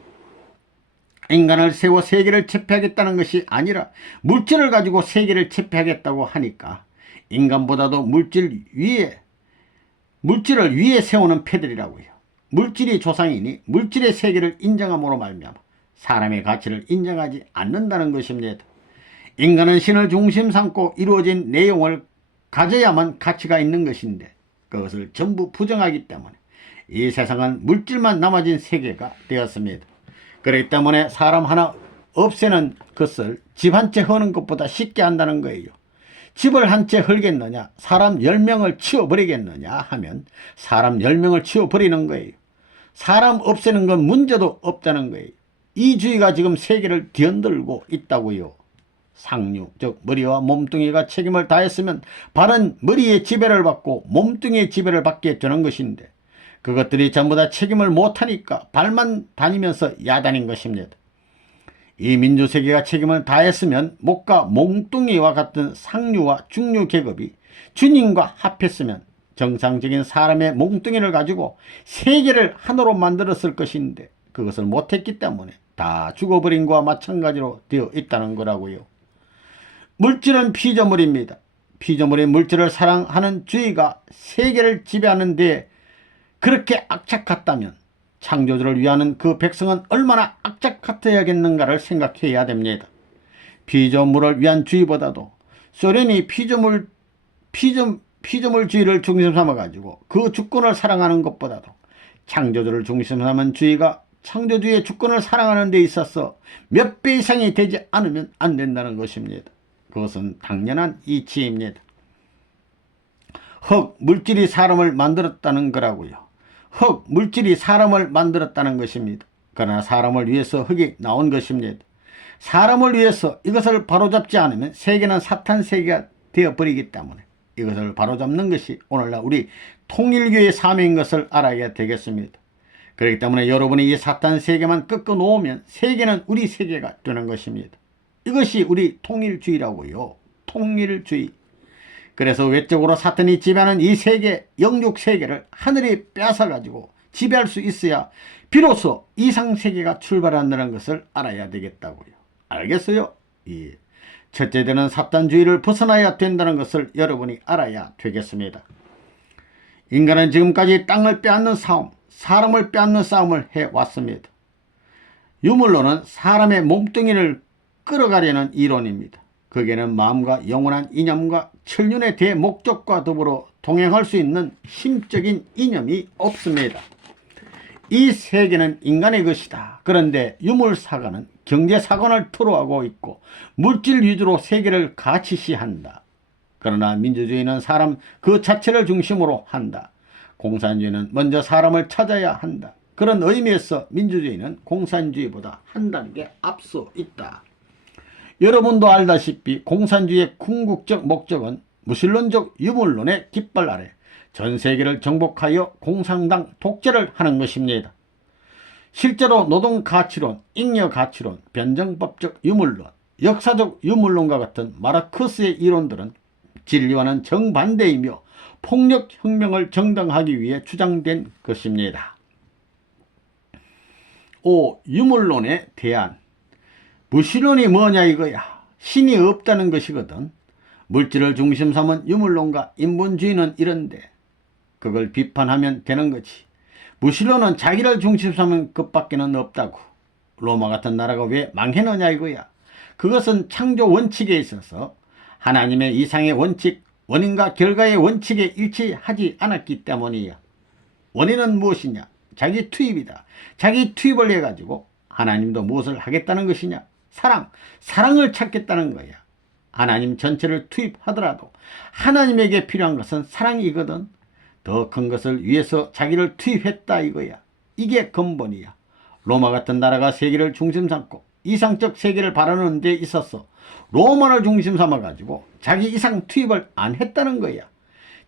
인간을 세워 세계를 제패하겠다는 것이 아니라 물질을 가지고 세계를 제패하겠다고 하니까 인간보다도 물질을 위에 세우는 패들이라고요. 물질이 조상이니 물질의 세계를 인정함으로 말미암아 사람의 가치를 인정하지 않는다는 것입니다. 인간은 신을 중심 삼고 이루어진 내용을 가져야만 가치가 있는 것인데 그것을 전부 부정하기 때문에 이 세상은 물질만 남아진 세계가 되었습니다. 그렇기 때문에 사람 하나 없애는 것을 집 한 채 허는 것보다 쉽게 한다는 거예요. 집을 한 채 헐겠느냐, 사람 10명을 치워버리겠느냐 하면 사람 10명을 치워버리는 거예요. 사람 없애는 건 문제도 없다는 거예요. 이 주의가 지금 세계를 뒤흔들고 있다고요. 상류, 즉 머리와 몸뚱이가 책임을 다했으면 발은 머리의 지배를 받고 몸뚱이의 지배를 받게 되는 것인데 그것들이 전부 다 책임을 못하니까 발만 다니면서 야단인 것입니다. 이 민주세계가 책임을 다했으면 목과 몸뚱이와 같은 상류와 중류 계급이 주님과 합했으면 정상적인 사람의 몸뚱이를 가지고 세계를 하나로 만들었을 것인데 그것을 못했기 때문에 다 죽어버린 것과 마찬가지로 되어 있다는 거라고요. 물질은 피조물입니다. 피조물의 물질을 사랑하는 주의가 세계를 지배하는 데 그렇게 악착 같다면 창조주를 위하는 그 백성은 얼마나 악착 같아야겠는가를 생각해야 됩니다. 피조물을 위한 주의보다도 소련이 피조물주의를 중심 삼아가지고 그 주권을 사랑하는 것보다도 창조주를 중심 삼은 주의가 창조주의 주권을 사랑하는 데 있어서 몇 배 이상이 되지 않으면 안 된다는 것입니다. 그것은 당연한 이치입니다. 흙, 물질이 사람을 만들었다는 거라고요. 흙, 물질이 사람을 만들었다는 것입니다. 그러나 사람을 위해서 흙이 나온 것입니다. 사람을 위해서 이것을 바로잡지 않으면 세계는 사탄 세계가 되어버리기 때문에 이것을 바로잡는 것이 오늘날 우리 통일교의 사명인 것을 알아야 되겠습니다. 그렇기 때문에 여러분이 이 사탄 세계만 꺾어 놓으면 세계는 우리 세계가 되는 것입니다. 이것이 우리 통일주의라고요. 통일주의. 그래서 외적으로 사탄이 지배하는 이 세계, 영육 세계를 하늘이 뺏어가지고 지배할 수 있어야 비로소 이상세계가 출발한다는 것을 알아야 되겠다고요. 알겠어요? 예. 첫째는 사탄주의를 벗어나야 된다는 것을 여러분이 알아야 되겠습니다. 인간은 지금까지 땅을 빼앗는 싸움, 사람을 빼앗는 싸움을 해왔습니다. 유물론은 사람의 몸뚱이를 끌어가려는 이론입니다. 거기에는 마음과 영원한 이념과 천륜의 대목적과 더불어 동행할 수 있는 심적인 이념이 없습니다. 이 세계는 인간의 것이다. 그런데 유물사관은 경제사관을 토로하고 있고 물질 위주로 세계를 가치시한다. 그러나 민주주의는 사람 그 자체를 중심으로 한다. 공산주의는 먼저 사람을 찾아야 한다. 그런 의미에서 민주주의는 공산주의보다 한 단계 앞서 있다. 여러분도 알다시피 공산주의의 궁극적 목적은 무신론적 유물론의 깃발 아래 전 세계를 정복하여 공산당 독재를 하는 것입니다. 실제로 노동가치론, 잉여가치론, 변정법적 유물론, 역사적 유물론과 같은 마르크스의 이론들은 진리와는 정반대이며 폭력혁명을 정당하기 위해 주장된 것입니다. 5. 유물론의 대안. 무신론이 뭐냐 이거야. 신이 없다는 것이거든. 물질을 중심 삼은 유물론과 인본주의는 이런데 그걸 비판하면 되는 거지. 무신론은 자기를 중심 삼은 것밖에는 없다고. 로마 같은 나라가 왜 망했느냐 이거야. 그것은 창조 원칙에 있어서 하나님의 이상의 원칙, 원인과 결과의 원칙에 일치하지 않았기 때문이야. 원인은 무엇이냐? 자기 투입이다. 자기 투입을 해가지고 하나님도 무엇을 하겠다는 것이냐? 사랑을 찾겠다는 거야. 하나님 전체를 투입하더라도 하나님에게 필요한 것은 사랑이거든. 더 큰 것을 위해서 자기를 투입했다 이거야. 이게 근본이야. 로마 같은 나라가 세계를 중심 삼고 이상적 세계를 바라는 데 있어서 로마를 중심 삼아가지고 자기 이상 투입을 안 했다는 거야.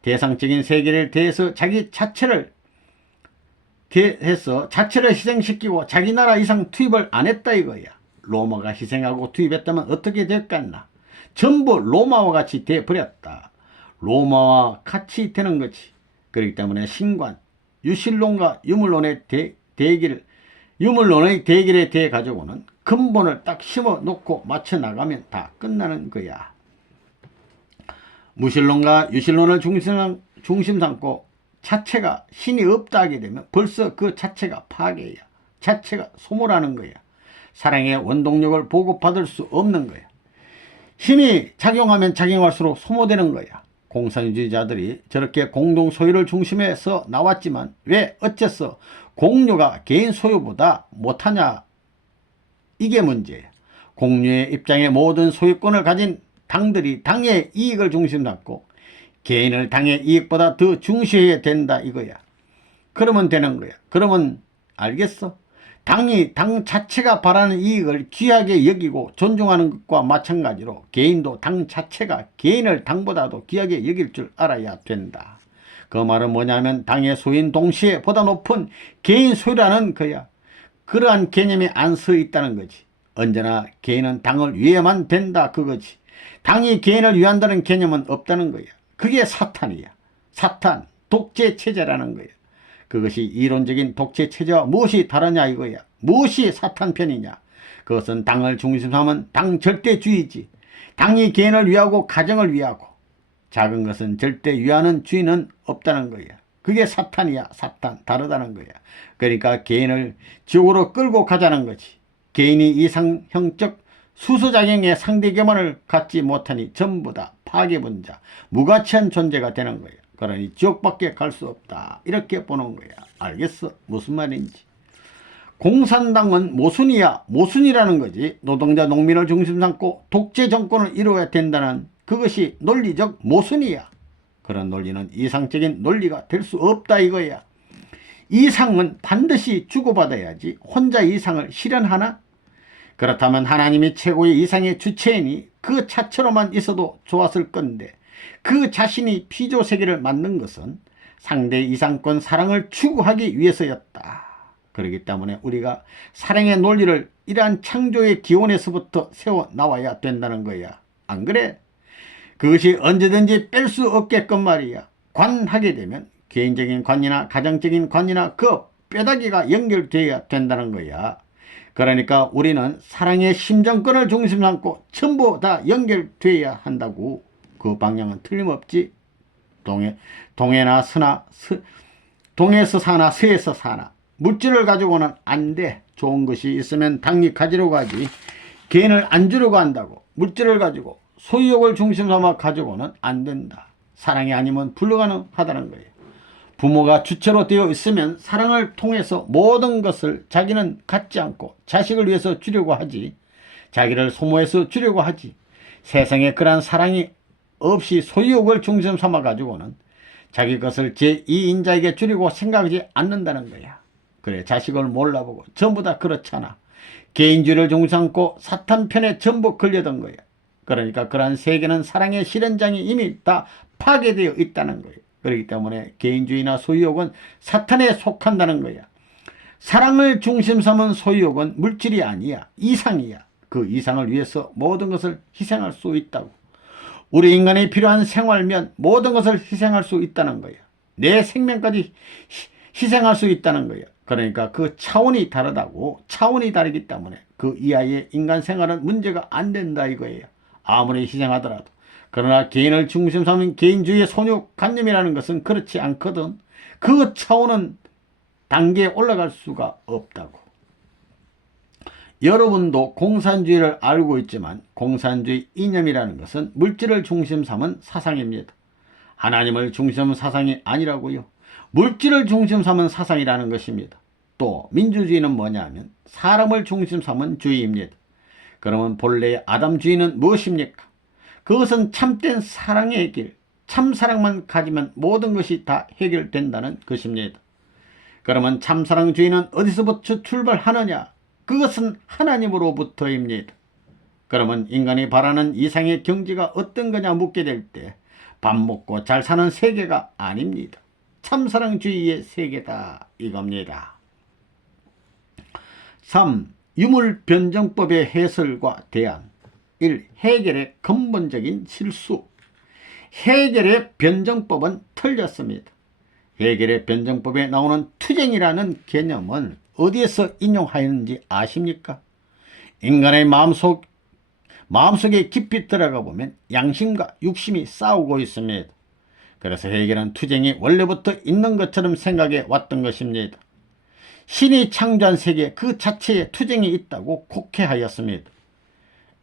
대상적인 세계를 대해서 자기 자체를 희생시키고 자기 나라 이상 투입을 안 했다 이거야. 로마가 희생하고 투입했다면 어떻게 됐겠나. 전부 로마와 같이 돼버렸다. 로마와 같이 되는 거지. 그렇기 때문에 신관, 유실론과 유물론의 유물론의 대결에 대해 가지고는 근본을 딱 심어 놓고 맞춰 나가면 다 끝나는 거야. 무신론과 유실론을 중심 삼고 자체가 신이 없다 하게 되면 벌써 그 자체가 파괴야. 자체가 소모라는 거야. 사랑의 원동력을 보고받을 수 없는 거야. 힘이 작용하면 작용할수록 소모되는 거야. 공산주의자들이 저렇게 공동 소유를 중심해서 나왔지만 왜 어째서 공유가 개인 소유보다 못하냐. 이게 문제예요. 공유의 입장에 모든 소유권을 가진 당들이 당의 이익을 중심 삼고 개인을 당의 이익보다 더 중시해야 된다 이거야. 그러면 되는 거야. 그러면 알겠어? 당이 당 자체가 바라는 이익을 귀하게 여기고 존중하는 것과 마찬가지로 개인도 당 자체가 개인을 당보다도 귀하게 여길 줄 알아야 된다. 그 말은 뭐냐면 당의 소유인 동시에 보다 높은 개인 소유라는 거야. 그러한 개념이 안 서 있다는 거지. 언제나 개인은 당을 위해만 된다 그거지. 당이 개인을 위한다는 개념은 없다는 거야. 그게 사탄이야. 사탄, 독재체제라는 거야. 그것이 이론적인 독재체제와 무엇이 다르냐 이거야. 무엇이 사탄 편이냐. 그것은 당을 중심 삼은 당 절대주의지. 당이 개인을 위하고 가정을 위하고 작은 것은 절대 위하는 주의는 없다는 거야. 그게 사탄이야. 사탄. 다르다는 거야. 그러니까 개인을 지옥으로 끌고 가자는 거지. 개인이 이상형적 수소작용의 상대 겸언을 갖지 못하니 전부 다 파괴분자, 무가치한 존재가 되는 거야. 그러니 지옥밖에 갈 수 없다. 이렇게 보는 거야. 알겠어? 무슨 말인지. 공산당은 모순이야. 모순이라는 거지. 노동자 농민을 중심 삼고 독재 정권을 이루어야 된다는 그것이 논리적 모순이야. 그런 논리는 이상적인 논리가 될 수 없다 이거야. 이상은 반드시 주고받아야지 혼자 이상을 실현하나? 그렇다면 하나님이 최고의 이상의 주체이니 그 자체로만 있어도 좋았을 건데 그 자신이 피조세계를 만든 것은 상대 이상권 사랑을 추구하기 위해서였다. 그렇기 때문에 우리가 사랑의 논리를 이러한 창조의 기원에서부터 세워 나와야 된다는 거야. 안 그래? 그것이 언제든지 뺄 수 없게끔 말이야. 관하게 되면 개인적인 관이나 가정적인 관이나 그 뼈다귀가 연결되어야 된다는 거야. 그러니까 우리는 사랑의 심정권을 중심 삼고 전부 다 연결되어야 한다고. 그 방향은 틀림없지. 동해나 서나 동에서 사나 서에서 사나 물질을 가지고는 안 돼. 좋은 것이 있으면 당연히 가지려고 하지. 개인을 안 주려고 한다고. 물질을 가지고 소유욕을 중심 삼아 가지고는 안 된다. 사랑이 아니면 불가능하다는 거예요. 부모가 주체로 되어 있으면 사랑을 통해서 모든 것을 자기는 갖지 않고 자식을 위해서 주려고 하지. 자기를 소모해서 주려고 하지. 세상에 그러한 사랑이 없이 소유욕을 중심 삼아 가지고는 자기 것을 제2인자에게 주려고 생각하지 않는다는 거야. 그래, 자식을 몰라보고 전부 다 그렇잖아. 개인주의를 중심 삼고 사탄 편에 전부 걸려든 거야. 그러니까 그러한 세계는 사랑의 실현장이 이미 다 파괴되어 있다는 거예요. 그렇기 때문에 개인주의나 소유욕은 사탄에 속한다는 거야. 사랑을 중심 삼은 소유욕은 물질이 아니야. 이상이야. 그 이상을 위해서 모든 것을 희생할 수 있다고. 우리 인간이 필요한 생활면 모든 것을 희생할 수 있다는 거야. 내 생명까지 희생할 수 있다는 거야. 그러니까 그 차원이 다르다고. 차원이 다르기 때문에 그 이하의 인간 생활은 문제가 안 된다 이거예요. 아무리 희생하더라도. 그러나 개인을 중심 삼은 개인주의의 손육관념이라는 것은 그렇지 않거든. 그 차원은 단계에 올라갈 수가 없다고. 여러분도 공산주의를 알고 있지만 공산주의 이념이라는 것은 물질을 중심 삼은 사상입니다. 하나님을 중심 삼은 사상이 아니라고요. 물질을 중심 삼은 사상이라는 것입니다. 또 민주주의는 뭐냐면 사람을 중심 삼은 주의입니다. 그러면 본래의 아담주의는 무엇입니까? 그것은 참된 사랑의 길, 참사랑만 가지면 모든 것이 다 해결된다는 것입니다. 그러면 참사랑주의는 어디서부터 출발하느냐? 그것은 하나님으로부터입니다. 그러면 인간이 바라는 이상의 경지가 어떤 거냐 묻게 될 때 밥 먹고 잘 사는 세계가 아닙니다. 참사랑주의의 세계다 이겁니다. 3. 유물변정법의 해설과 대안. 1. 해겔의 근본적인 실수. 해겔의 변정법은 틀렸습니다. 해겔의 변정법에 나오는 투쟁이라는 개념은 어디에서 인용하였는지 아십니까? 인간의 마음속에 깊이 들어가 보면 양심과 육심이 싸우고 있습니다. 그래서 해겔은 투쟁이 원래부터 있는 것처럼 생각해 왔던 것입니다. 신이 창조한 세계 그 자체에 투쟁이 있다고 곡해하였습니다.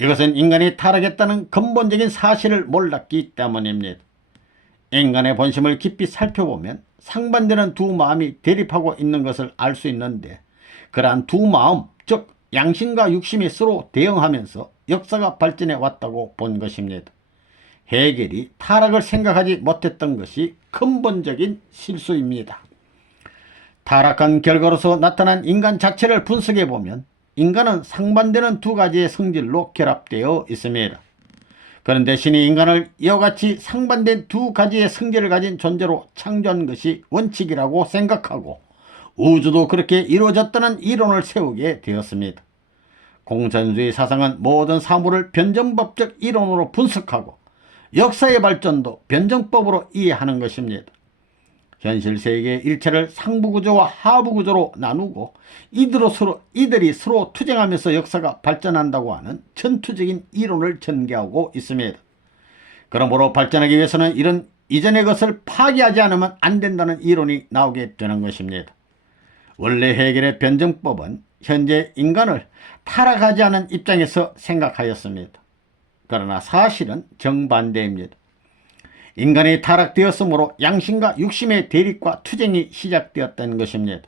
이것은 인간이 타락했다는 근본적인 사실을 몰랐기 때문입니다. 인간의 본심을 깊이 살펴보면 상반되는 두 마음이 대립하고 있는 것을 알 수 있는데 그러한 두 마음, 즉 양심과 육심이 서로 대응하면서 역사가 발전해 왔다고 본 것입니다. 해겔이 타락을 생각하지 못했던 것이 근본적인 실수입니다. 타락한 결과로서 나타난 인간 자체를 분석해 보면 인간은 상반되는 두 가지의 성질로 결합되어 있습니다. 그런데 신이 인간을 이와 같이 상반된 두 가지의 성질을 가진 존재로 창조한 것이 원칙이라고 생각하고 우주도 그렇게 이루어졌다는 이론을 세우게 되었습니다. 공산주의 사상은 모든 사물을 변정법적 이론으로 분석하고 역사의 발전도 변정법으로 이해하는 것입니다. 현실 세계의 일체를 상부구조와 하부구조로 나누고 이들이 서로 투쟁하면서 역사가 발전한다고 하는 전투적인 이론을 전개하고 있습니다. 그러므로 발전하기 위해서는 이런 이전의 것을 파괴하지 않으면 안 된다는 이론이 나오게 되는 것입니다. 원래 해겔의 변정법은 현재 인간을 타락하지 않은 입장에서 생각하였습니다. 그러나 사실은 정반대입니다. 인간이 타락되었으므로 양심과 육심의 대립과 투쟁이 시작되었다는 것입니다.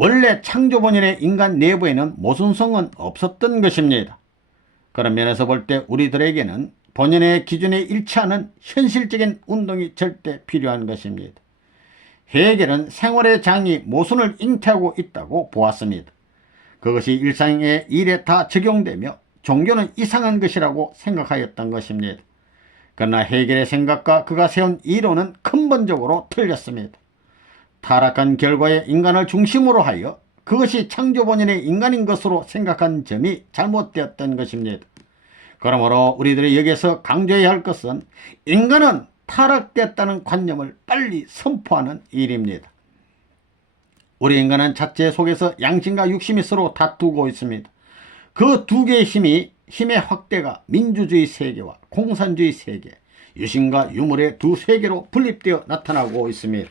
원래 창조 본연의 인간 내부에는 모순성은 없었던 것입니다. 그런 면에서 볼 때 우리들에게는 본연의 기준에 일치하는 현실적인 운동이 절대 필요한 것입니다. 헤겔은 생활의 장이 모순을 잉태하고 있다고 보았습니다. 그것이 일상의 일에 다 적용되며 종교는 이상한 것이라고 생각하였던 것입니다. 그러나 헤겔의 생각과 그가 세운 이론은 근본적으로 틀렸습니다. 타락한 결과에 인간을 중심으로 하여 그것이 창조 본연의 인간인 것으로 생각한 점이 잘못되었던 것입니다. 그러므로 우리들이 여기서 강조해야 할 것은 인간은 타락됐다는 관념을 빨리 선포하는 일입니다. 우리 인간은 자체 속에서 양심과 육심이 서로 다투고 있습니다. 그 두 개의 힘의 확대가 민주주의 세계와 공산주의 세계, 유신과 유물의 두 세계로 분립되어 나타나고 있습니다.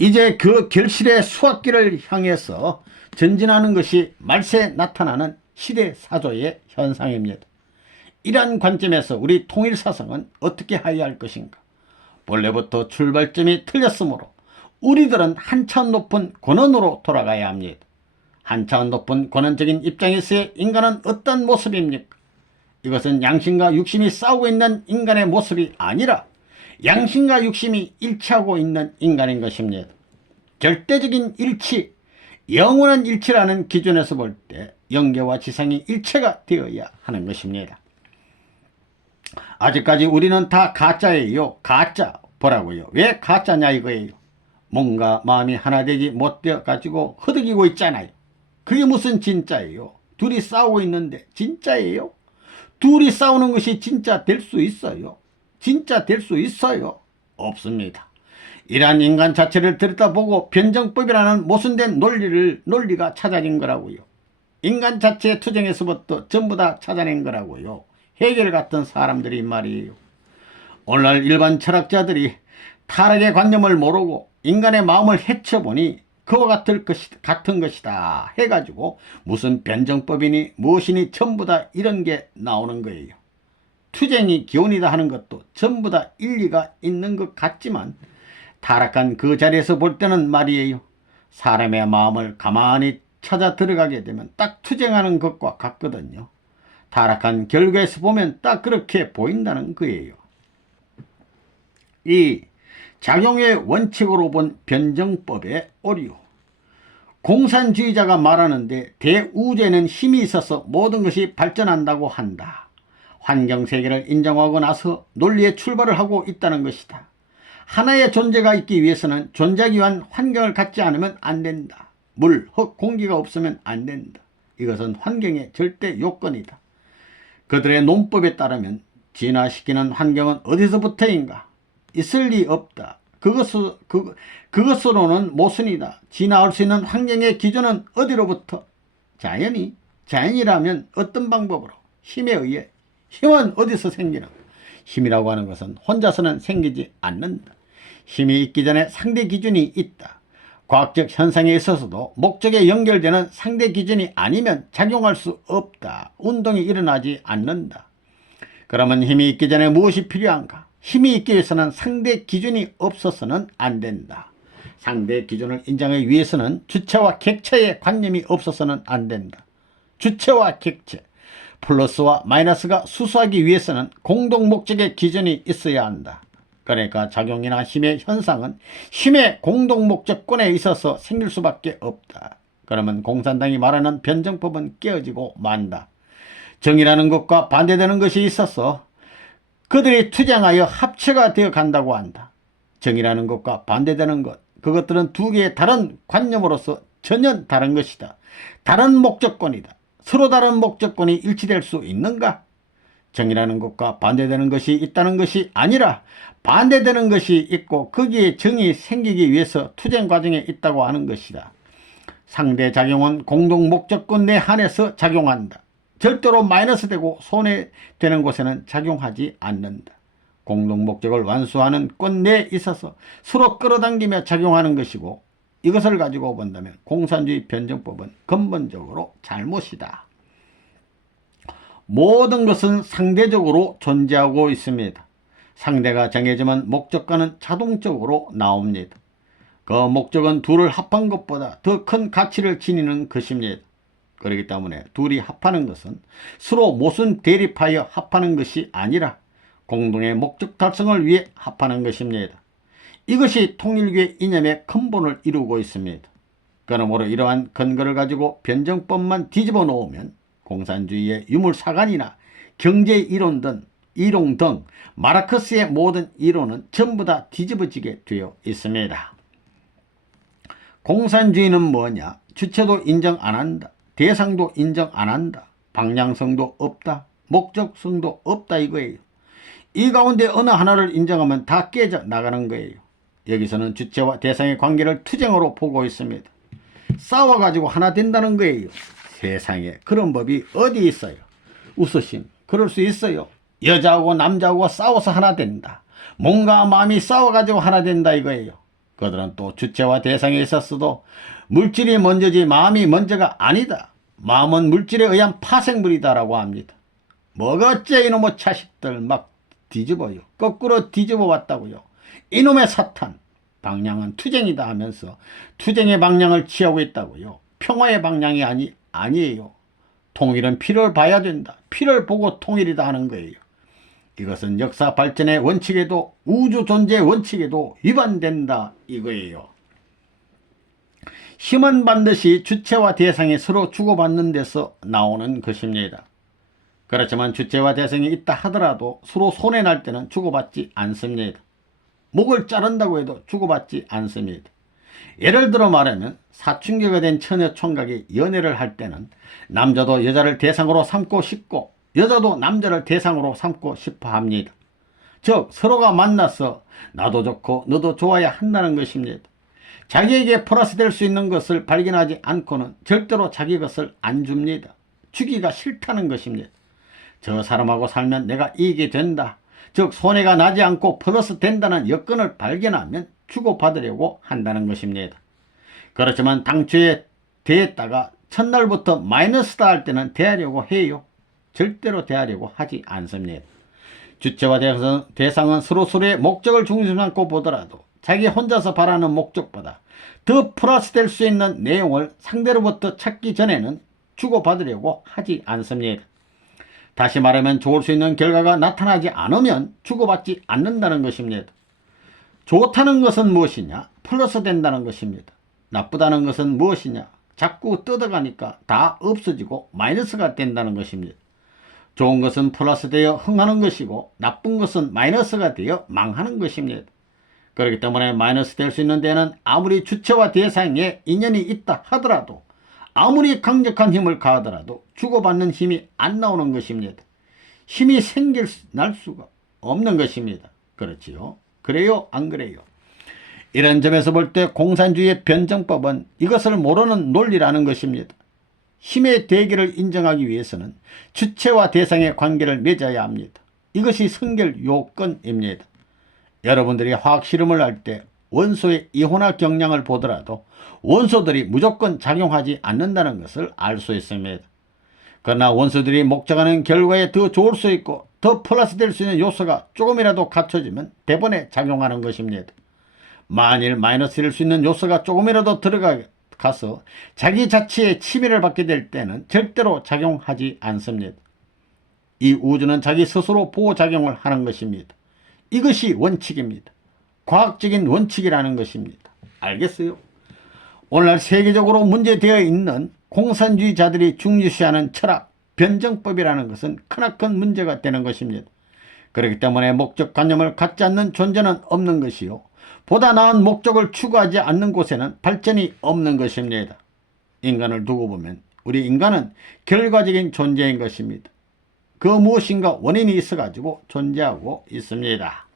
이제 그 결실의 수확기를 향해서 전진하는 것이 말세에 나타나는 시대사조의 현상입니다. 이러한 관점에서 우리 통일사상은 어떻게 하여야 할 것인가? 본래부터 출발점이 틀렸으므로 우리들은 한 차원 높은 권원으로 돌아가야 합니다. 한 차원 높은 권원적인 입장에서의 인간은 어떤 모습입니까? 이것은 양심과 육심이 싸우고 있는 인간의 모습이 아니라 양심과 육심이 일치하고 있는 인간인 것입니다. 절대적인 일치, 영원한 일치라는 기준에서 볼 때 영계와 지상이 일체가 되어야 하는 것입니다. 아직까지 우리는 다 가짜예요. 가짜. 보라고요. 왜 가짜냐 이거예요. 뭔가 마음이 하나 되지 못되어 가지고 허덕이고 있잖아요. 그게 무슨 진짜예요? 둘이 싸우고 있는데 진짜예요? 둘이 싸우는 것이 진짜 될 수 있어요? 진짜 될 수 있어요? 없습니다. 이러한 인간 자체를 들여다보고 변정법이라는 모순된 논리가 찾아진 거라고요. 인간 자체의 투쟁에서부터 전부 다 찾아낸 거라고요. 헤겔 같은 사람들이 말이에요. 오늘날 일반 철학자들이 타락의 관념을 모르고 인간의 마음을 헤쳐보니 그와 같은 것이다 해가지고 무슨 변정법이니 무엇이니 전부 다 이런 게 나오는 거예요. 투쟁이 기원이다 하는 것도 전부 다 일리가 있는 것 같지만 타락한 그 자리에서 볼 때는 말이에요. 사람의 마음을 가만히 찾아 들어가게 되면 딱 투쟁하는 것과 같거든요. 타락한 결과에서 보면 딱 그렇게 보인다는 거예요. 이 작용의 원칙으로 본 변정법의 오류. 공산주의자가 말하는데 대우주에는 힘이 있어서 모든 것이 발전한다고 한다. 환경세계를 인정하고 나서 논리의 출발을 하고 있다는 것이다. 하나의 존재가 있기 위해서는 존재하기 위한 환경을 갖지 않으면 안 된다. 물, 흙, 공기가 없으면 안 된다. 이것은 환경의 절대 요건이다. 그들의 논법에 따르면 진화시키는 환경은 어디서부터인가? 있을 리 없다. 그것으로는 모순이다. 진화할 수 있는 환경의 기준은 어디로부터? 자연이라면 어떤 방법으로? 힘에 의해. 힘은 어디서 생기는가? 힘이라고 하는 것은 혼자서는 생기지 않는다. 힘이 있기 전에 상대 기준이 있다. 과학적 현상에 있어서도 목적에 연결되는 상대 기준이 아니면 작용할 수 없다. 운동이 일어나지 않는다. 그러면 힘이 있기 전에 무엇이 필요한가? 힘이 있기 위해서는 상대 기준이 없어서는 안 된다. 상대 기준을 인정하기 위해서는 주체와 객체의 관념이 없어서는 안 된다. 주체와 객체, 플러스와 마이너스가 수수하기 위해서는 공동 목적의 기준이 있어야 한다. 그러니까 작용이나 힘의 현상은 힘의 공동 목적권에 있어서 생길 수밖에 없다. 그러면 공산당이 말하는 변정법은 깨어지고 만다. 정의라는 것과 반대되는 것이 있어서 그들이 투쟁하여 합체가 되어 간다고 한다. 정의라는 것과 반대되는 것, 그것들은 두 개의 다른 관념으로서 전혀 다른 것이다. 다른 목적권이다. 서로 다른 목적권이 일치될 수 있는가? 정의라는 것과 반대되는 것이 있다는 것이 아니라 반대되는 것이 있고 거기에 정이 생기기 위해서 투쟁 과정에 있다고 하는 것이다. 상대작용은 공동 목적권 내 한해서 작용한다. 절대로 마이너스 되고 손해되는 곳에는 작용하지 않는다. 공동 목적을 완수하는 권 내에 있어서 서로 끌어당기며 작용하는 것이고, 이것을 가지고 본다면 공산주의 변정법은 근본적으로 잘못이다. 모든 것은 상대적으로 존재하고 있습니다. 상대가 정해지면 목적과는 자동적으로 나옵니다. 그 목적은 둘을 합한 것보다 더 큰 가치를 지니는 것입니다. 그렇기 때문에 둘이 합하는 것은 서로 모순 대립하여 합하는 것이 아니라 공동의 목적 달성을 위해 합하는 것입니다. 이것이 통일교의 이념의 근본을 이루고 있습니다. 그러므로 이러한 근거를 가지고 변정법만 뒤집어 놓으면 공산주의의 유물사관이나 경제이론 등 마르크스의 모든 이론은 전부 다 뒤집어지게 되어 있습니다. 공산주의는 뭐냐? 주체도 인정 안 한다. 대상도 인정 안 한다. 방향성도 없다. 목적성도 없다 이거예요. 이 가운데 어느 하나를 인정하면 다 깨져 나가는 거예요. 여기서는 주체와 대상의 관계를 투쟁으로 보고 있습니다. 싸워가지고 하나 된다는 거예요. 세상에 그런 법이 어디 있어요? 웃으신 그럴 수 있어요. 여자하고 남자하고 싸워서 하나 된다. 몸과 마음이 싸워가지고 하나 된다 이거예요. 그들은 또 주체와 대상에 있었어도 물질이 먼저지 마음이 먼저가 아니다. 마음은 물질에 의한 파생물이다라고 합니다. 뭐가 어째 이놈의 자식들 막 뒤집어요. 거꾸로 뒤집어 왔다고요. 이놈의 사탄. 방향은 투쟁이다 하면서 투쟁의 방향을 취하고 있다고요. 평화의 방향이 아니에요. 통일은 피를 봐야 된다. 피를 보고 통일이다 하는 거예요. 이것은 역사 발전의 원칙에도 우주 존재의 원칙에도 위반된다 이거예요. 힘은 반드시 주체와 대상이 서로 주고받는 데서 나오는 것입니다. 그렇지만 주체와 대상이 있다 하더라도 서로 손해날 때는 주고받지 않습니다. 목을 자른다고 해도 주고받지 않습니다. 예를 들어 말하면 사춘기가 된 처녀 총각이 연애를 할 때는 남자도 여자를 대상으로 삼고 싶고 여자도 남자를 대상으로 삼고 싶어 합니다. 즉 서로가 만나서 나도 좋고 너도 좋아야 한다는 것입니다. 자기에게 플러스 될 수 있는 것을 발견하지 않고는 절대로 자기 것을 안 줍니다. 주기가 싫다는 것입니다. 저 사람하고 살면 내가 이익이 된다. 즉 손해가 나지 않고 플러스 된다는 여건을 발견하면 주고받으려고 한다는 것입니다. 그렇지만 당초에 대했다가 첫날부터 마이너스다 할 때는 대하려고 해요. 절대로 대하려고 하지 않습니다. 주체와 대상은 서로서로의 목적을 중심 삼고 보더라도 자기 혼자서 바라는 목적보다 더 플러스 될 수 있는 내용을 상대로부터 찾기 전에는 주고받으려고 하지 않습니다. 다시 말하면 좋을 수 있는 결과가 나타나지 않으면 주고받지 않는다는 것입니다. 좋다는 것은 무엇이냐? 플러스 된다는 것입니다. 나쁘다는 것은 무엇이냐? 자꾸 뜯어가니까 다 없어지고 마이너스가 된다는 것입니다. 좋은 것은 플러스 되어 흥하는 것이고 나쁜 것은 마이너스가 되어 망하는 것입니다. 그렇기 때문에 마이너스 될 수 있는 데는 아무리 주체와 대상에 인연이 있다 하더라도 아무리 강력한 힘을 가하더라도 주고받는 힘이 안 나오는 것입니다. 힘이 날 수가 없는 것입니다. 그렇지요? 그래요? 안 그래요? 이런 점에서 볼 때 공산주의의 변정법은 이것을 모르는 논리라는 것입니다. 힘의 대결을 인정하기 위해서는 주체와 대상의 관계를 맺어야 합니다. 이것이 선결 요건입니다. 여러분들이 화학 실험을 할 때 원소의 이온화 경량을 보더라도 원소들이 무조건 작용하지 않는다는 것을 알 수 있습니다. 그러나 원소들이 목적하는 결과에 더 좋을 수 있고 더 플러스 될 수 있는 요소가 조금이라도 갖춰지면 대번에 작용하는 것입니다. 만일 마이너스 될 수 있는 요소가 조금이라도 들어가서 자기 자체의 침해를 받게 될 때는 절대로 작용하지 않습니다. 이 우주는 자기 스스로 보호작용을 하는 것입니다. 이것이 원칙입니다. 과학적인 원칙이라는 것입니다. 알겠어요? 오늘날 세계적으로 문제되어 있는 공산주의자들이 중요시하는 철학, 변정법이라는 것은 크나큰 문제가 되는 것입니다. 그렇기 때문에 목적관념을 갖지 않는 존재는 없는 것이요. 보다 나은 목적을 추구하지 않는 곳에는 발전이 없는 것입니다. 인간을 두고 보면 우리 인간은 결과적인 존재인 것입니다. 그 무엇인가 원인이 있어가지고 존재하고 있습니다.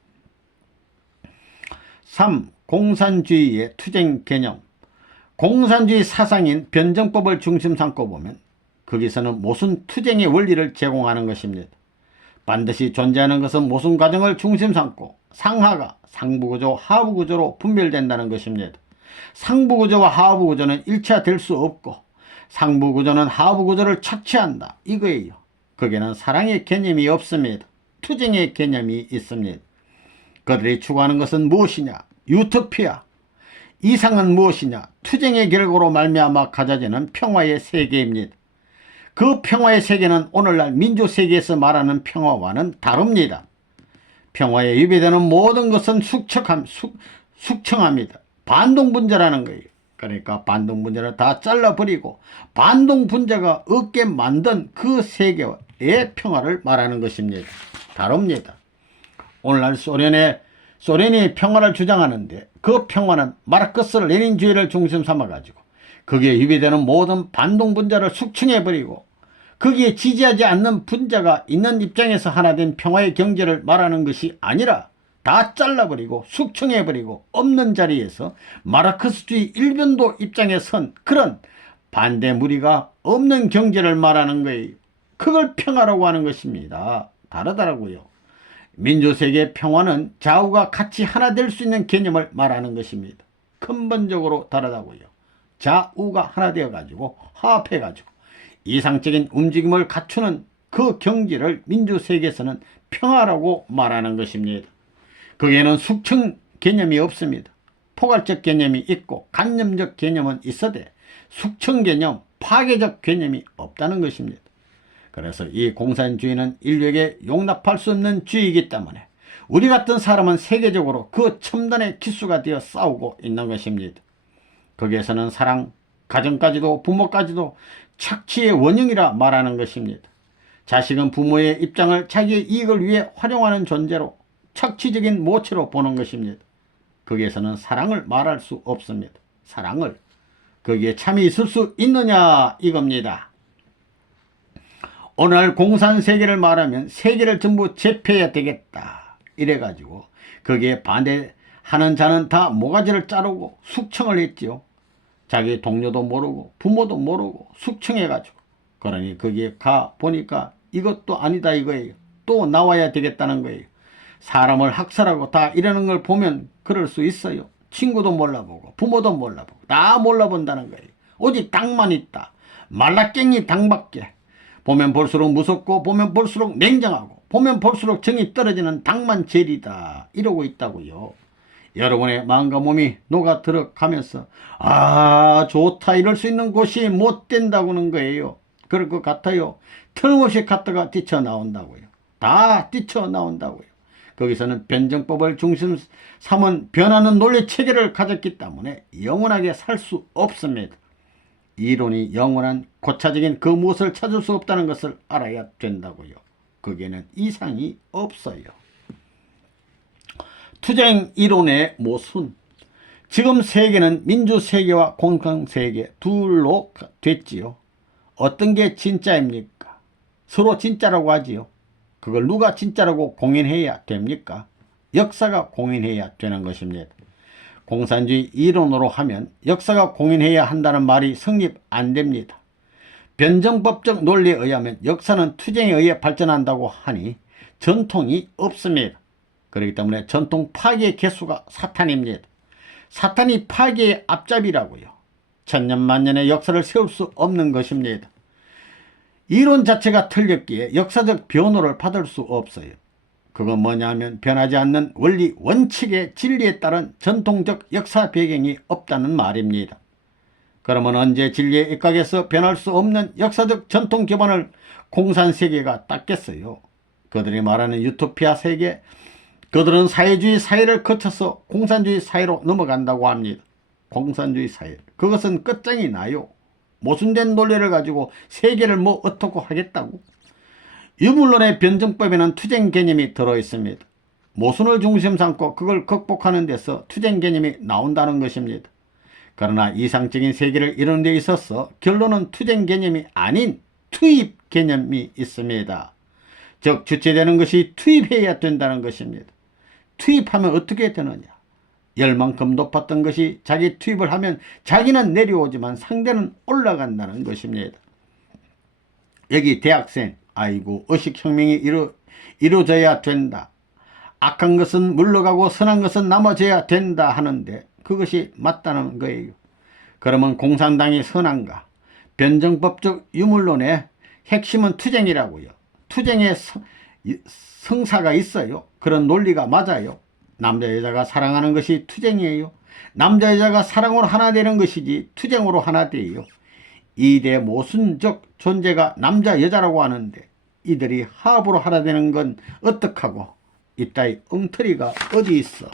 3. 공산주의의 투쟁 개념. 공산주의 사상인 변정법을 중심 삼고 보면 거기서는 모순 투쟁의 원리를 제공하는 것입니다. 반드시 존재하는 것은 모순 과정을 중심 삼고 상하가 상부구조, 하부구조로 분별된다는 것입니다. 상부구조와 하부구조는 일치화될 수 없고 상부구조는 하부구조를 착취한다 이거예요. 거기에는 사랑의 개념이 없습니다. 투쟁의 개념이 있습니다. 그들이 추구하는 것은 무엇이냐? 유토피아. 이상은 무엇이냐? 투쟁의 결과로 말미암아 가져지는 평화의 세계입니다. 그 평화의 세계는 오늘날 민주세계에서 말하는 평화와는 다릅니다. 평화에 위배되는 모든 것은 숙청합니다. 반동분자라는 거예요. 그러니까 반동분자를 다 잘라버리고 반동분자가 없게 만든 그 세계의 평화를 말하는 것입니다. 다릅니다. 오늘날 소련이 평화를 주장하는데 그 평화는 마르크스 레닌주의를 중심 삼아가지고 거기에 위배되는 모든 반동분자를 숙청해버리고 거기에 지지하지 않는 분자가 있는 입장에서 하나 된 평화의 경제를 말하는 것이 아니라 다 잘라버리고 숙청해버리고 없는 자리에서 마르크스주의 일변도 입장에 선 그런 반대 무리가 없는 경제를 말하는 거예요. 그걸 평화라고 하는 것입니다. 다르더라고요. 민주세계의 평화는 좌우가 같이 하나 될 수 있는 개념을 말하는 것입니다. 근본적으로 다르다고요. 좌우가 하나 되어가지고 화합해가지고 이상적인 움직임을 갖추는 그 경지를 민주세계에서는 평화라고 말하는 것입니다. 거기에는 숙청 개념이 없습니다. 포괄적 개념이 있고 간접적 개념은 있어도 숙청 개념, 파괴적 개념이 없다는 것입니다. 그래서 이 공산주의는 인류에게 용납할 수 없는 주의이기 때문에 우리 같은 사람은 세계적으로 그 첨단의 기수가 되어 싸우고 있는 것입니다. 거기에서는 사랑, 가정까지도 부모까지도 착취의 원흉이라 말하는 것입니다. 자식은 부모의 입장을 자기의 이익을 위해 활용하는 존재로 착취적인 모체로 보는 것입니다. 거기에서는 사랑을 말할 수 없습니다. 사랑을. 거기에 참이 있을 수 있느냐 이겁니다. 오늘 공산세계를 말하면 세계를 전부 제패해야 되겠다 이래가지고 거기에 반대하는 자는 다 모가지를 자르고 숙청을 했지요. 자기 동료도 모르고 부모도 모르고 숙청해가지고 그러니 거기에 가 보니까 이것도 아니다 이거예요. 또 나와야 되겠다는 거예요. 사람을 학살하고 다 이러는 걸 보면 그럴 수 있어요. 친구도 몰라보고 부모도 몰라보고 다 몰라본다는 거예요. 오직 당만 있다. 말라깽이 당밖에. 보면 볼수록 무섭고 보면 볼수록 냉정하고 보면 볼수록 정이 떨어지는 당만 제일이다 이러고 있다고요. 여러분의 마음과 몸이 녹아 들어가면서 아 좋다 이럴 수 있는 곳이 못 된다고는 거예요. 그럴 것 같아요. 틀림없이 갔다가 뛰쳐나온다고요. 다 뛰쳐나온다고요. 거기서는 변정법을 중심 삼은 변하는 논리체계를 가졌기 때문에 영원하게 살 수 없습니다. 이론이 영원한 고차적인 그 무엇을 찾을 수 없다는 것을 알아야 된다고요. 거기에는 이상이 없어요. 투쟁 이론의 모순. 지금 세계는 민주세계와 공산세계 둘로 됐지요. 어떤 게 진짜입니까? 서로 진짜라고 하지요. 그걸 누가 진짜라고 공인해야 됩니까? 역사가 공인해야 되는 것입니다. 공산주의 이론으로 하면 역사가 공인해야 한다는 말이 성립 안 됩니다. 변정법적 논리에 의하면 역사는 투쟁에 의해 발전한다고 하니 전통이 없습니다. 그렇기 때문에 전통 파괴의 개수가 사탄입니다. 사탄이 파괴의 앞잡이라고요. 천년만년의 역사를 세울 수 없는 것입니다. 이론 자체가 틀렸기에 역사적 변호를 받을 수 없어요. 그건 뭐냐면 변하지 않는 원리 원칙의 진리에 따른 전통적 역사 배경이 없다는 말입니다. 그러면 언제 진리에 입각해서 변할 수 없는 역사적 전통 기반을 공산세계가 닦겠어요? 그들이 말하는 유토피아 세계, 그들은 사회주의 사회를 거쳐서 공산주의 사회로 넘어간다고 합니다. 공산주의 사회, 그것은 끝장이 나요. 모순된 논리를 가지고 세계를 뭐 어떻고 하겠다고? 유물론의 변증법에는 투쟁 개념이 들어있습니다. 모순을 중심 삼고 그걸 극복하는 데서 투쟁 개념이 나온다는 것입니다. 그러나 이상적인 세계를 이루는 데 있어서 결론은 투쟁 개념이 아닌 투입 개념이 있습니다. 즉 주체되는 것이 투입해야 된다는 것입니다. 투입하면 어떻게 되느냐? 열만큼 높았던 것이 자기 투입을 하면 자기는 내려오지만 상대는 올라간다는 것입니다. 여기 대학생, 아이고 의식혁명이 이루어져야 된다. 악한 것은 물러가고 선한 것은 남아져야 된다 하는데 그것이 맞다는 거예요. 그러면 공산당이 선한가? 변정법적 유물론의 핵심은 투쟁이라고요. 투쟁의 성사가 있어요. 그런 논리가 맞아요. 남자 여자가 사랑하는 것이 투쟁이에요. 남자 여자가 사랑으로 하나 되는 것이지 투쟁으로 하나 돼요. 이대 모순적 존재가 남자 여자라고 하는데 이들이 합으로 하나 되는 건 어떡하고 이따위 엉터리가 어디 있어.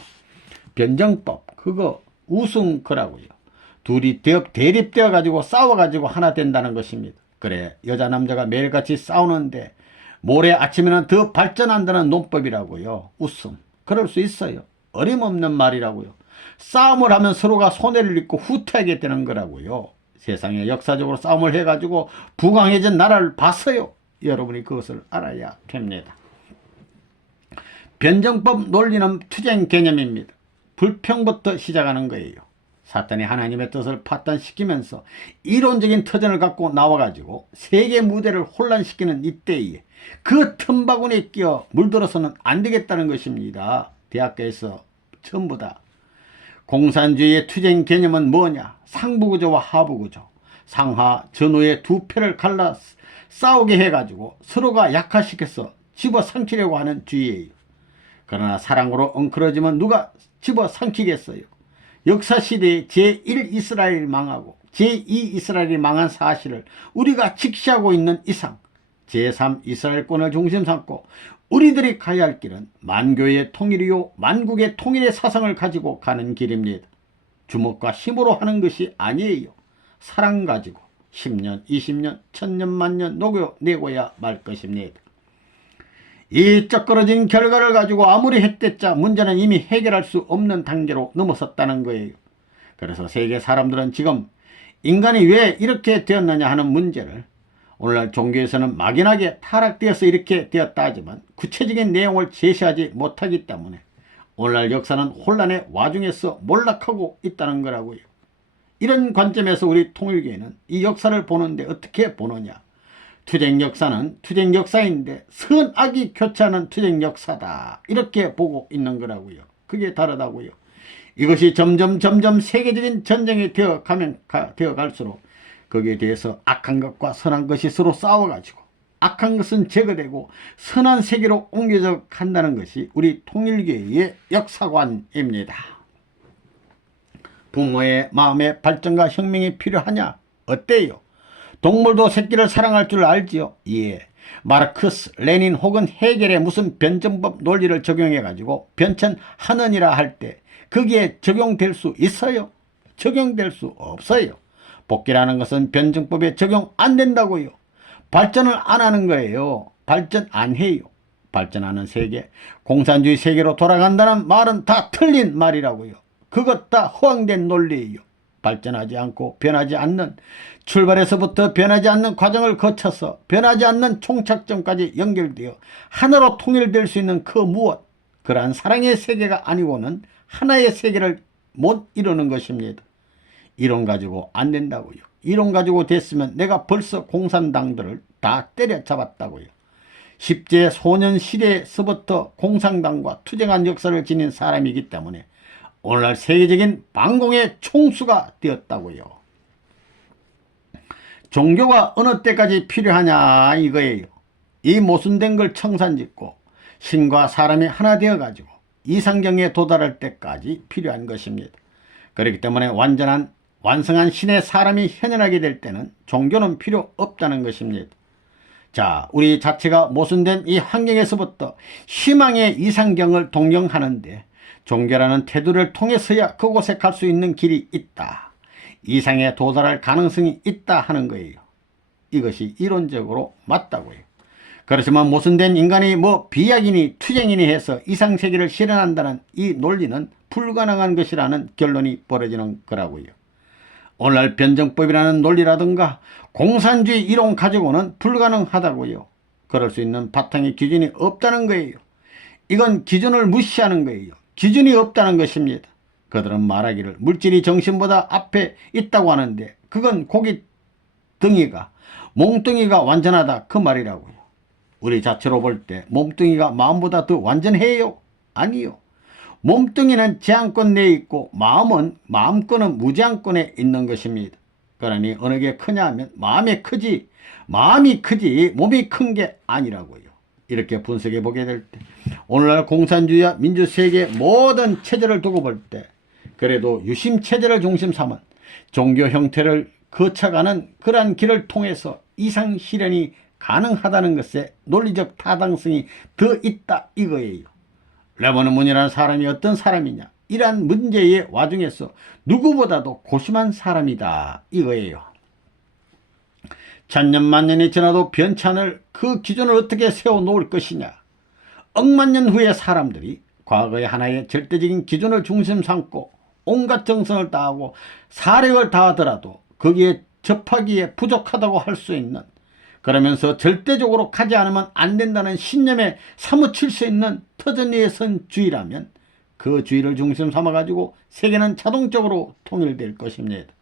변정법 그거 우스운 거라고요. 둘이 대립되어 가지고 싸워 가지고 하나 된다는 것입니다. 그래 여자 남자가 매일같이 싸우는데 모레 아침에는 더 발전한다는 논법이라고요. 웃음. 그럴 수 있어요. 어림없는 말이라고요. 싸움을 하면 서로가 손해를 입고 후퇴하게 되는 거라고요. 세상에 역사적으로 싸움을 해가지고 부강해진 나라를 봤어요. 여러분이 그것을 알아야 됩니다. 변정법 논리는 투쟁 개념입니다. 불평부터 시작하는 거예요. 사탄이 하나님의 뜻을 파탄시키면서 이론적인 터전을 갖고 나와가지고 세계 무대를 혼란시키는 이때에 그 틈바구니에 끼어 물들어서는 안 되겠다는 것입니다. 대학교에서 전부 다. 공산주의의 투쟁 개념은 뭐냐? 상부구조와 하부구조. 상하, 전후의 두 패를 갈라 싸우게 해가지고 서로가 약화시켜서 집어삼키려고 하는 주의예요. 그러나 사랑으로 엉클어지면 누가 집어삼키겠어요? 역사시대에 제1 이스라엘이 망하고 제2 이스라엘이 망한 사실을 우리가 직시하고 있는 이상 제3 이스라엘권을 중심 삼고 우리들이 가야 할 길은 만교의 통일이요 만국의 통일의 사상을 가지고 가는 길입니다. 주먹과 힘으로 하는 것이 아니에요. 사랑 가지고 10년, 20년, 1000년, 만년 녹여내고야 말 것입니다. 이 쩍그러진 결과를 가지고 아무리 했댔자 문제는 이미 해결할 수 없는 단계로 넘어섰다는 거예요. 그래서 세계 사람들은 지금 인간이 왜 이렇게 되었느냐 하는 문제를 오늘날 종교에서는 막연하게 타락되어서 이렇게 되었다 하지만 구체적인 내용을 제시하지 못하기 때문에 오늘날 역사는 혼란의 와중에서 몰락하고 있다는 거라고요. 이런 관점에서 우리 통일교회는 이 역사를 보는데 어떻게 보느냐. 투쟁 역사는 투쟁 역사인데 선악이 교차하는 투쟁 역사다. 이렇게 보고 있는 거라고요. 그게 다르다고요. 이것이 점점 세계적인 전쟁이 되어 갈수록 거기에 대해서 악한 것과 선한 것이 서로 싸워가지고 악한 것은 제거되고 선한 세계로 옮겨져 간다는 것이 우리 통일교회의 역사관입니다. 부모의 마음의 발전과 혁명이 필요하냐? 어때요? 동물도 새끼를 사랑할 줄 알지요? 예. 마르크스, 레닌 혹은 헤겔의 무슨 변정법 논리를 적용해가지고 변천하느니라 할 때 거기에 적용될 수 있어요? 적용될 수 없어요. 복귀라는 것은 변정법에 적용 안 된다고요. 발전을 안 하는 거예요. 발전 안 해요. 발전하는 세계, 공산주의 세계로 돌아간다는 말은 다 틀린 말이라고요. 그것 다 허황된 논리예요. 발전하지 않고 변하지 않는, 출발에서부터 변하지 않는 과정을 거쳐서 변하지 않는 총착점까지 연결되어 하나로 통일될 수 있는 그 무엇, 그러한 사랑의 세계가 아니고는 하나의 세계를 못 이루는 것입니다. 이론 가지고 안 된다고요. 이론 가지고 됐으면 내가 벌써 공산당들을 다 때려잡았다고요. 10제 소년 시대에서부터 공산당과 투쟁한 역사를 지닌 사람이기 때문에 오늘날 세계적인 반공의 총수가 되었다고요. 종교가 어느 때까지 필요하냐 이거예요. 이 모순된 걸 청산짓고 신과 사람이 하나 되어가지고 이상경에 도달할 때까지 필요한 것입니다. 그렇기 때문에 완성한 신의 사람이 현현하게 될 때는 종교는 필요 없다는 것입니다. 자, 우리 자체가 모순된 이 환경에서부터 희망의 이상경을 동경하는데 종교라는 태도를 통해서야 그곳에 갈 수 있는 길이 있다. 이상에 도달할 가능성이 있다 하는 거예요. 이것이 이론적으로 맞다고요. 그렇지만 모순된 인간이 비약이니 투쟁이니 해서 이상세계를 실현한다는 이 논리는 불가능한 것이라는 결론이 벌어지는 거라고요. 오늘날 변정법이라는 논리라든가 공산주의 이론 가지고는 불가능하다고요. 그럴 수 있는 바탕의 기준이 없다는 거예요. 이건 기준을 무시하는 거예요. 기준이 없다는 것입니다. 그들은 말하기를 물질이 정신보다 앞에 있다고 하는데 그건 고기 덩이가 몸뚱이가 완전하다 그 말이라고요. 우리 자체로 볼 때 몸뚱이가 마음보다 더 완전해요? 아니요. 몸뚱이는 제한권 내에 있고 마음권은 무제한권에 있는 것입니다. 그러니 어느 게 크냐 하면 마음이 크지 몸이 큰 게 아니라고요. 이렇게 분석해 보게 될 때, 오늘날 공산주의와 민주세계 모든 체제를 두고 볼 때 그래도 유심체제를 중심 삼은 종교 형태를 거쳐가는 그러한 길을 통해서 이상 실현이 가능하다는 것에 논리적 타당성이 더 있다 이거예요. 레버넌 문이라는 사람이 어떤 사람이냐, 이러한 문제의 와중에서 누구보다도 고심한 사람이다 이거예요. 천년 만년이 지나도 변치 않을 그 기준을 어떻게 세워놓을 것이냐. 억만 년 후에 사람들이 과거의 하나의 절대적인 기준을 중심 삼고 온갖 정성을 다하고 사력을 다하더라도 거기에 접하기에 부족하다고 할 수 있는, 그러면서 절대적으로 가지 않으면 안 된다는 신념에 사무칠 수 있는 터전위에 선 주의라면 그 주의를 중심 삼아가지고 세계는 자동적으로 통일될 것입니다.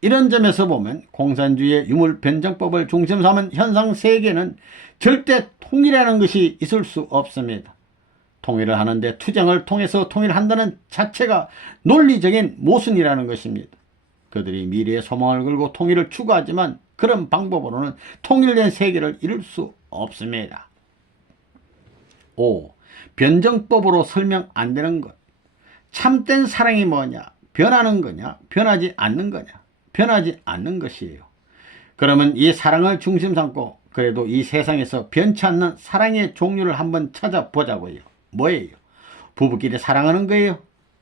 이런 점에서 보면 공산주의의 유물 변정법을 중심 삼은 현상 세계는 절대 통일이라는 것이 있을 수 없습니다. 통일을 하는데 투쟁을 통해서 통일한다는 자체가 논리적인 모순이라는 것입니다. 그들이 미래의 소망을 걸고 통일을 추구하지만 그런 방법으로는 통일된 세계를 이룰 수 없습니다. 5. 변정법으로 설명 안 되는 것. 참된 사랑이 뭐냐? 변하는 거냐? 변하지 않는 거냐? 변하지 않는 것이에요. 그러면 이 사랑을 중심 삼고 그래도 이 세상에서 변치 않는 사랑의 종류를 한번 찾아보자고요. 뭐예요? 부부끼리 사랑하는 거예요?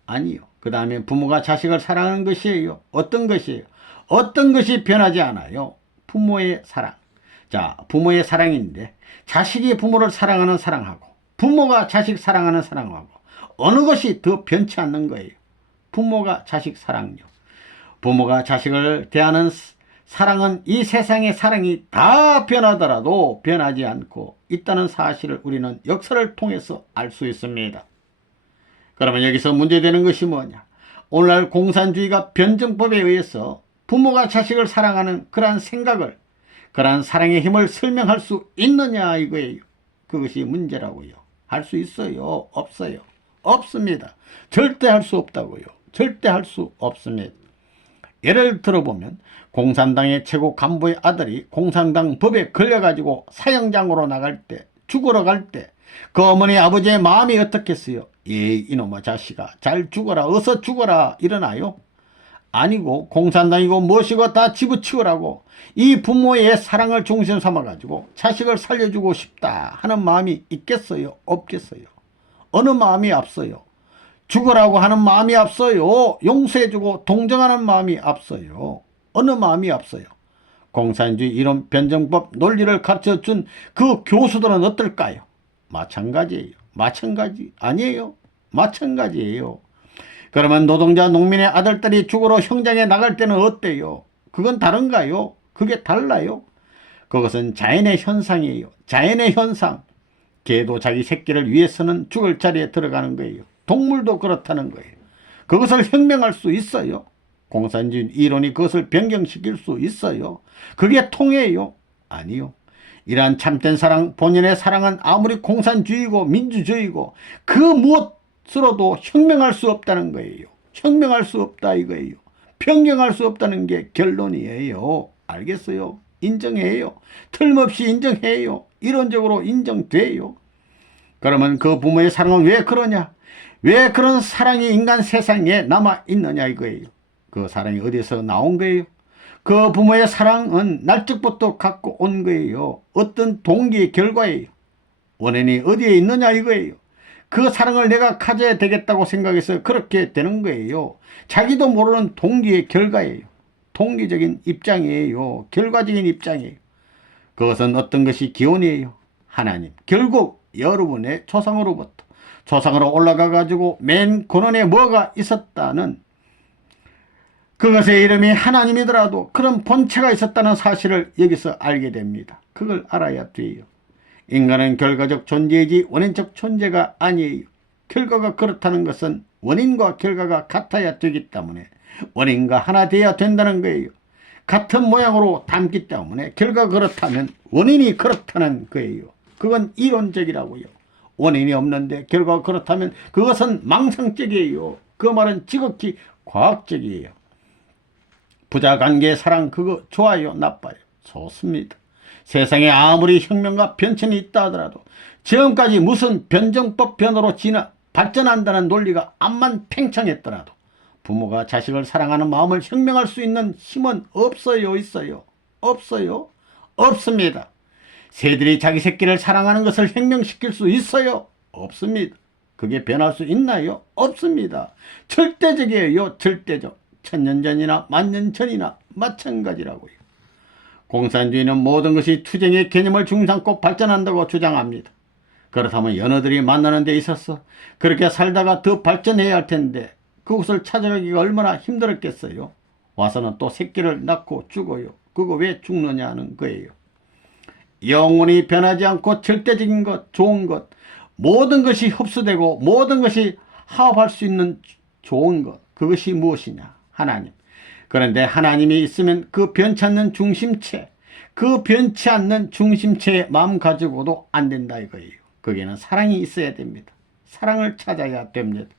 아니요. 그 다음에 부모가 자식을 사랑하는 것이에요. 어떤 것이에요? 어떤 것이 변하지 않아요? 부모의 사랑. 자, 부모의 사랑인데 자식이 부모를 사랑하는 사랑하고 부모가 자식 사랑하는 사랑하고 어느 것이 더 변치 않는 거예요? 부모가 자식 사랑요. 부모가 자식을 대하는 사랑은 이 세상의 사랑이 다 변하더라도 변하지 않고 있다는 사실을 우리는 역사를 통해서 알 수 있습니다. 그러면 여기서 문제되는 것이 뭐냐? 오늘날 공산주의가 변정법에 의해서 부모가 자식을 사랑하는 그러한 생각을, 그러한 사랑의 힘을 설명할 수 있느냐 이거예요. 그것이 문제라고요. 할 수 있어요? 없어요? 없습니다. 절대 할 수 없다고요. 절대 할 수 없습니다. 예를 들어보면 공산당의 최고 간부의 아들이 공산당 법에 걸려가지고 사형장으로 나갈 때, 죽으러 갈 때 그 어머니 아버지의 마음이 어떻겠어요? 이놈의 자식아 잘 죽어라, 어서 죽어라 이러나요? 아니고 공산당이고 무엇이고 다 집어치우라고 이 부모의 사랑을 중심 삼아가지고 자식을 살려주고 싶다 하는 마음이 있겠어요? 없겠어요? 어느 마음이 앞서요? 죽으라고 하는 마음이 앞서요? 용서해주고 동정하는 마음이 앞서요? 어느 마음이 앞서요? 공산주의 이론 변정법 논리를 가르쳐준 그 교수들은 어떨까요? 마찬가지예요. 마찬가지 아니에요? 마찬가지예요. 그러면 노동자 농민의 아들들이 죽으러 형장에 나갈 때는 어때요? 그건 다른가요? 그게 달라요? 그것은 자연의 현상이에요. 자연의 현상. 개도 자기 새끼를 위해서는 죽을 자리에 들어가는 거예요. 동물도 그렇다는 거예요. 그것을 혁명할 수 있어요? 공산주의 이론이 그것을 변경시킬 수 있어요? 그게 통해요? 아니요. 이러한 참된 사랑, 본연의 사랑은 아무리 공산주의고 민주주의고 그 무엇으로도 혁명할 수 없다는 거예요. 혁명할 수 없다 이거예요. 변경할 수 없다는 게 결론이에요. 알겠어요? 인정해요. 틀림없이 인정해요. 이론적으로 인정돼요. 그러면 그 부모의 사랑은 왜 그러냐? 왜 그런 사랑이 인간 세상에 남아있느냐 이거예요. 그 사랑이 어디서 나온 거예요? 그 부모의 사랑은 날적부터 갖고 온 거예요. 어떤 동기의 결과예요. 원인이 어디에 있느냐 이거예요. 그 사랑을 내가 가져야 되겠다고 생각해서 그렇게 되는 거예요. 자기도 모르는 동기의 결과예요. 동기적인 입장이에요. 결과적인 입장이에요. 그것은 어떤 것이 기원이에요? 하나님. 결국 여러분의 조상으로부터 조상으로 올라가 가지고 맨 근원에 뭐가 있었다는, 그것의 이름이 하나님이더라도 그런 본체가 있었다는 사실을 여기서 알게 됩니다. 그걸 알아야 돼요. 인간은 결과적 존재이지 원인적 존재가 아니에요. 결과가 그렇다는 것은 원인과 결과가 같아야 되기 때문에 원인과 하나 돼야 된다는 거예요. 같은 모양으로 담기 때문에 결과가 그렇다면 원인이 그렇다는 거예요. 그건 이론적이라고요. 원인이 없는데 결과가 그렇다면 그것은 망상적이에요. 그 말은 지극히 과학적이에요. 부자관계 사랑 그거 좋아요? 나빠요? 좋습니다. 세상에 아무리 혁명과 변천이 있다 하더라도 지금까지 무슨 변정법 변호로 발전한다는 논리가 암만 팽창했더라도 부모가 자식을 사랑하는 마음을 혁명할 수 있는 힘은 없어요, 있어요? 없어요? 없습니다. 새들이 자기 새끼를 사랑하는 것을 혁명시킬 수 있어요? 없습니다. 그게 변할 수 있나요? 없습니다. 절대적이에요, 절대적. 천년 전이나 만년 전이나 마찬가지라고요. 공산주의는 모든 것이 투쟁의 개념을 중삼고 발전한다고 주장합니다. 그렇다면 연어들이 만나는 데 있어서 그렇게 살다가 더 발전해야 할 텐데 그곳을 찾아가기가 얼마나 힘들었겠어요. 와서는 또 새끼를 낳고 죽어요. 그거 왜 죽느냐 하는 거예요. 영원히 변하지 않고 절대적인 것, 좋은 것, 모든 것이 흡수되고 모든 것이 화합할 수 있는 좋은 것, 그것이 무엇이냐? 하나님. 그런데 하나님이 있으면 그 변치 않는 중심체, 그 변치 않는 중심체의 마음 가지고도 안 된다 이거예요. 거기에는 사랑이 있어야 됩니다. 사랑을 찾아야 됩니다.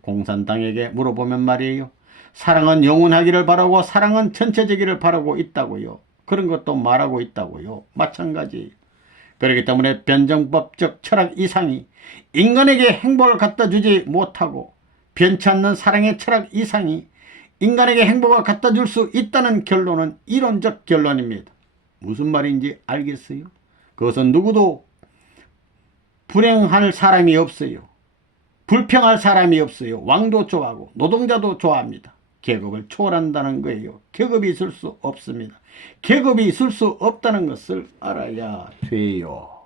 공산당에게 물어보면 말이에요. 사랑은 영원하기를 바라고 사랑은 전체적이를 바라고 있다고요. 그런 것도 말하고 있다고요. 마찬가지. 그렇기 때문에 변정법적 철학 이상이 인간에게 행복을 갖다 주지 못하고 변치 않는 사랑의 철학 이상이 인간에게 행복을 갖다 줄 수 있다는 결론은 이론적 결론입니다. 무슨 말인지 알겠어요? 그것은 누구도 불행할 사람이 없어요. 불평할 사람이 없어요. 왕도 좋아하고 노동자도 좋아합니다. 계급을 초월한다는 거예요. 계급이 있을 수 없습니다. 계급이 있을 수 없다는 것을 알아야 돼요.